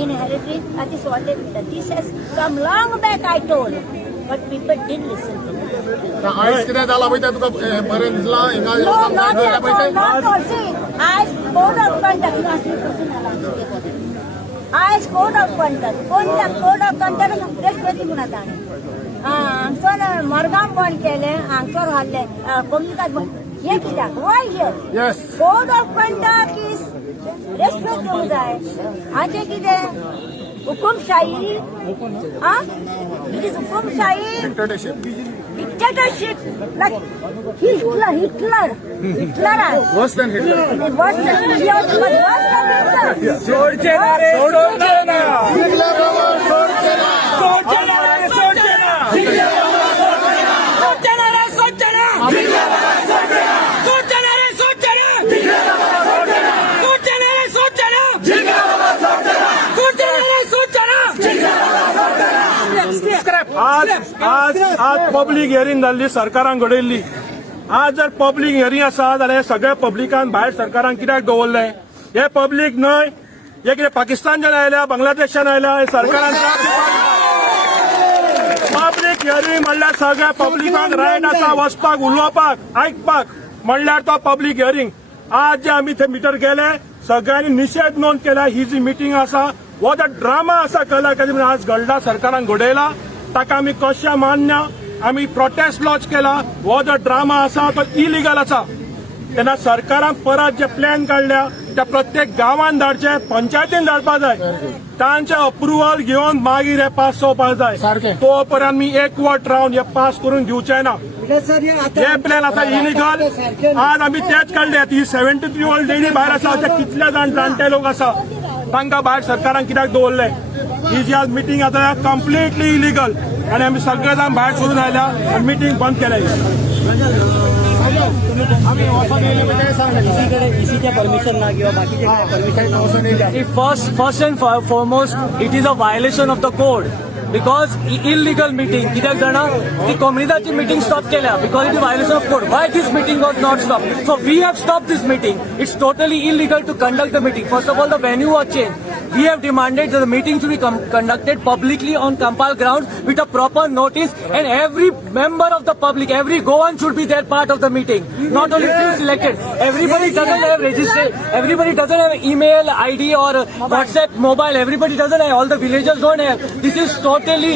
इनहेरिटरी आनी स्वते this has come long back I told but people didn't listen आयस कितें जाला पळय तें तुका बरें दिसलां हिंगा आयज कोड ऑफ कंडक्ट आयज code of conduct code of conduct respect म्हणा ताणें हांगसर मडगांव बंद केलें हांगसर हाडलें कम्युनिकात बंद हे कित्याक why here code of conduct is respect दिवंक जाय हाचें कितें हुकुमशाही इट इज हुकुमशाही dictatorship like Hitler worse than Hitler worse than Hitler आज पब्लीक हियरींग जाल्ली सरकारान घडयल्ली आज जर पब्लीक हियरींग आसा जाल्यार सगळ्या पब्लिकान भायर सरकारान कित्याक दवरलें हे पब्लीक न्हय हे कितें पाकिस्तानच्यान आयल्या बांगलादेशान आयल्या हे सरकारान पब्लीक हियरींग म्हणल्यार सगळ्या पब्लिकाक रायट आसा वचपाक उलोवपाक आयकपाक म्हणल्यार तो पब्लीक हियरींग आज जे आमी थंय मिटर गेले सगळ्यांनी निशेध नोंद केला ही जी मिटींग आसा हो जो ड्रामा आसा कला अकादमी आज घडला सरकारान घडयला ताका आमी कशें मान्य आमी प्रोटेस्ट लॉन्च केला हो जो ड्रामा आसा तो इलिगल आसा तेन्ना सरकारान परत जे प्लॅन काडल्या त्या प्रत्येक गांवांत धाडचे पंचायतीन धाडपाक जाय तांचे अप्रुवल घेवन मागीर हे पास जावपाक जाय तो पर्यंत मी एकवट रावन हे पास करून दिवचे ना हे प्लॅन आसा इलिगल आज आमी तेच काडले ही 73 ओल्ड लेडी भायर आसा ते कितले जाण जाणटे लोक आसा तांकां भायर सरकारान कित्याक दवरले ही जी आज मिटींग आसा कंप्लिटली इलिगल आनी आमी सगळे जाण भायर सोडून आयल्या आनी मिटींग बंद केल्या First and foremost, it is a violation of the code. Because illegal meeting, कित्याक जाणा ती कम्युनिटीची meeting stop केल्या because it is violation of code. Why this meeting was not stopped? So we have stopped this meeting. It's totally illegal to conduct the meeting. First of all, the venue was changed. We have demanded that the meeting should be conducted publicly on Kampal grounds with a proper notice, and every member of the public, every Goan should be there part of the meeting. Not only few selected. Everybody doesn't have registered. Everybody doesn't have email ID or WhatsApp mobile. Everybody doesn't have. All the villagers don't have. This is totally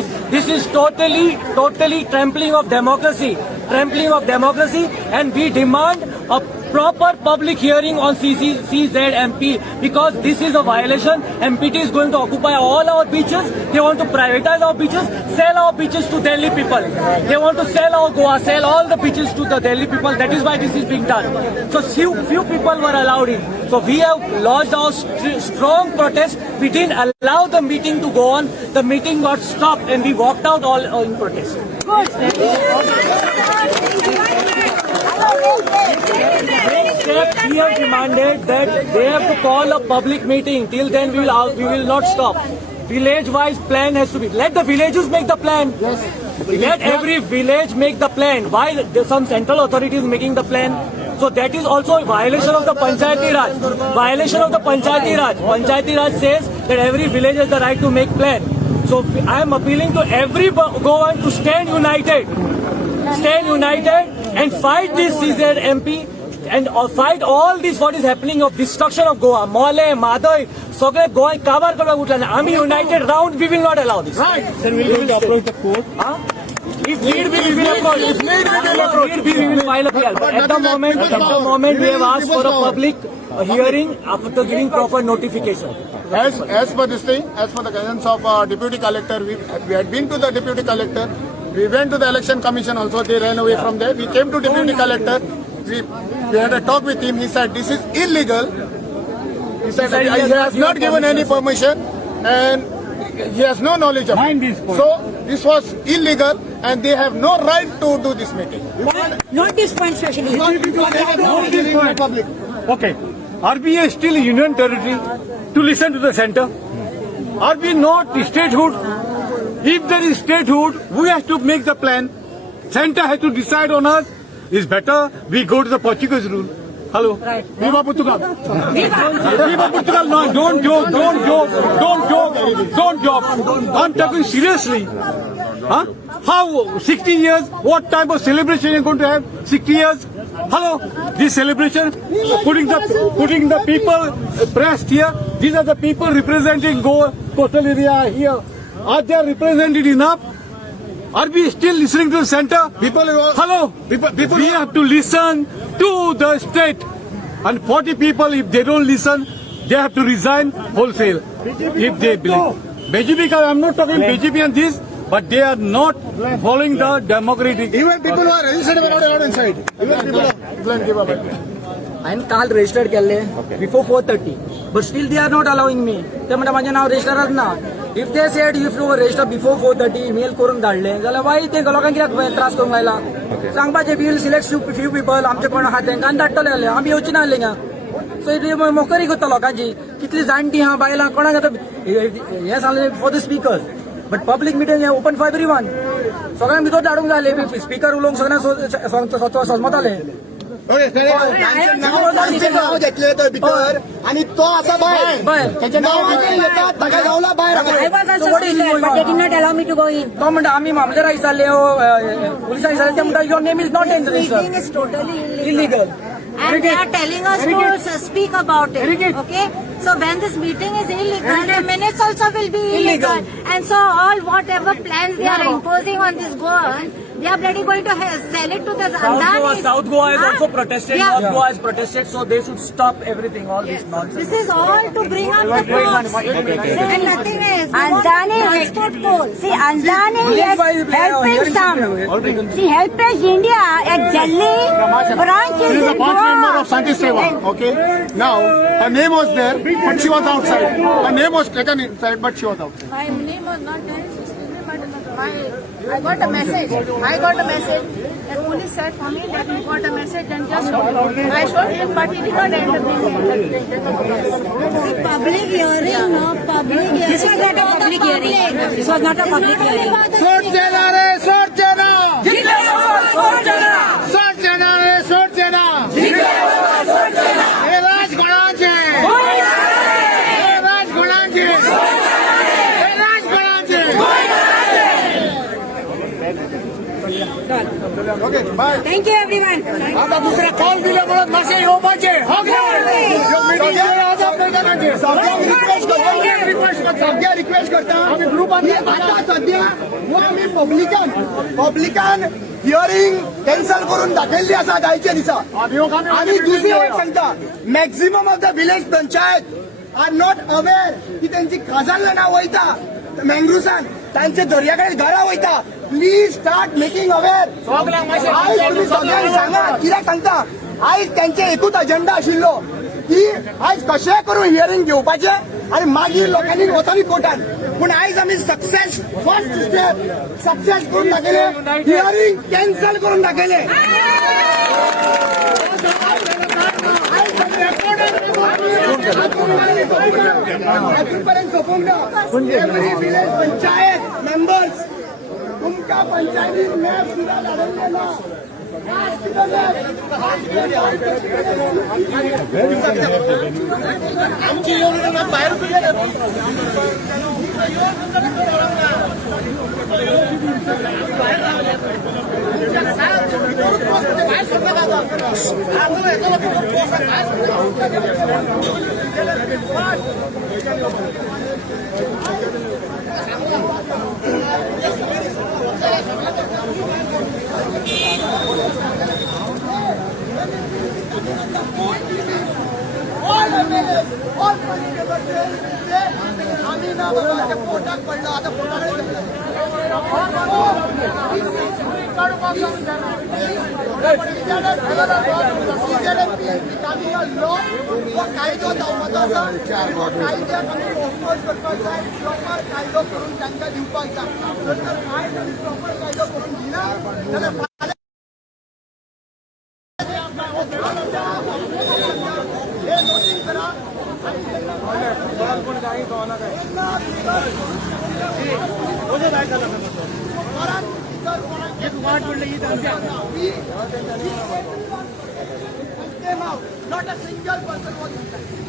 trampling of democracy. And we demand a proper public hearing on CZMP because this is a violation. MPT is going to occupy all our beaches. They want to privatize our beaches, sell our beaches to Delhi people. They want to sell our Goa, sell all the beaches to the Delhi people. That is why this is being done. So few people were allowed in. So we have lodged our strong protest. We didn't allow the meeting to go on. The meeting got stopped and we walked out all in protest. Good. Except he has demanded that they have to call a public meeting. Till then, we will not stop. Village-wise plan has to be. Let the villages make the plan. Yes. Let every village make the plan. Why some central authority is making the plan? So that is also a violation of the Panchayati Raj. Violation of the Panchayati Raj. Panchayati Raj says that every village has the right to make plan. So I am appealing to every Goan to stand united. Stand united and fight this CZ MP and fight all this what is happening of destruction of Goa. Mole, Madai, Sogre, Goa, Kabar Kaba Utlan. Army united round, we will not allow this. Right. Then we will approach the court. If need be, we will approach. If need be, we will file a PL. But at the moment, we have asked for a public hearing after giving proper notification. As per this thing, as per the guidance of Deputy Collector, we had been to the Deputy Collector. We went to the Election Commission also. They ran away from there. We came to Deputy Collector. We had a talk with him. He said this is illegal. He said that he has not given any permission and he has no knowledge of it. So this was illegal and they have no right to do this meeting. Not this point, especially. Not this point. Okay. Are we still union territory to listen to the center? Are we not statehood? If there is statehood, we have to make the plan. Center has to decide on us. It's better we go to the Portuguese rule. Hello. Right. Viva Portugal. Viva Portugal. No, don't joke. Don't joke. Don't joke. Don't joke. I'm talking seriously. Huh? How 60 years? What type of celebration you're going to have? 60 years? Hello. This celebration, putting the people pressed here. These are the people representing Goa coastal area here. Are they represented enough? Are we still listening to the center? Hello. We have to listen to the state. And 40 people, if they don't listen, they have to resign wholesale. If they believe. BJP, I'm not talking BJP and this, but they are not following the democratic. Even people who are registered are not allowed inside. Even people are. I'm call registered before 4:30, but still they are not allowing me. They माझे नाव registered ना. If they said if you register before 4:30, email करून धाडले, जाल्यार why ते लोकांक कित्याक त्रास करूंक लायला? सांगपाचें we will select few people, आमचे कोण आहा तेंकां धाडटले जाल्यार आमी येवची ना हिंगा. So it मोकरी करता लोकांची. कितली जाणटी आहा बायलां कोणाक आतां हे सांगलें for the speakers. But public meeting open for everyone. सगळ्यांक भितर धाडूंक जाय आसलें. स्पीकर उलोवंक सगळ्यांक समजताले. नाव घेतले तो भितर आणि तो असा बाहेर त्याचे नाव येतात ताका गावला तो म्हणटा आम्ही मामलेदार विचारले पुलिसांक विचारले ते म्हणटा your name is not in register illegal. And they are telling us to speak about it. Okay? So when this meeting is illegal, the minutes also will be illegal. And so all whatever plans they are imposing on this Goan, they are bloody going to sell it to the Andanis. South Goa has also protested, North Goa has protested, so they should stop everything, all this nonsense. This is all to bring up the costs. And nothing else. Andani export coal. See, Andani is helping some. See, Helpage India, a Delhi branch is in Goa. member of Shanti Seva. Okay. Now her name was there, but she was outside. Her name was taken inside, but she was outside. My name was not there. I got a message. The police said for me that he got a message and just I showed him, but he did not end up being there. Public hearing, no public hearing. This was not a public hearing. This was not a public hearing. Sort jana re, sort jana. Sort jana. Sort jana re, sort jana. Sort jana. Hey, Raj Gholanche. Hey, Raj Gholanche. Hey, Raj Gholanche. Okay, bye. Thank you everyone. आता दुसरा call दिल्यामुळे मासे येवपाचे हो सगळ्या request करता आम्ही ग्रुपांनी आता सध्या आम्ही पब्लिकान हियरिंग कॅन्सल करून दाखयल्ली आसा जायच्या दिसा आनी दुसरी एक सांगता maximum of the village panchayat are not aware की त्यांची खाजांना वयता मँग्रुसान तांचे दर्याकडे घरा वयता प्लीज स्टार्ट मेकिंग अवेअर आयज तुम्ही सगळ्यांनी सांगा कित्याक सांगता आयज त्यांचे एकूच अजेंडा आशिल्लो की आयज कशें करून हियरिंग घेवपाचें आनी मागीर लोकांनी वचोनी कोर्टान पूण आयज आमी सक्सेस फर्स्ट स्टेप सक्सेस करून दाखयले हियरिंग कॅन्सल करून दाखयले विलेज पंचायत मेंबर्स तुमच्या पंचायतीत मॅप सुद्धा लढवलेला आमची योजना बाहेर आम्ही ना बाबा पोटात पडलं आता कायदो धांवत आसा कायद्याक आमी फोकस करपाक जाय प्रॉपर कायदो करून तांकां दिवपाक जाय जर तर आयज आमी प्रॉपर कायदो करून दिना जाल्यार हे नोटीस करा Not a single person was inside.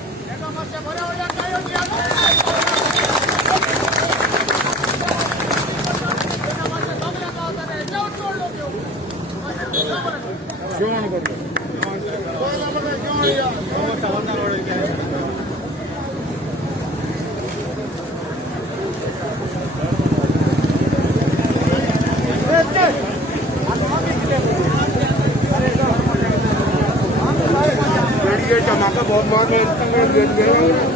बहुत बहुत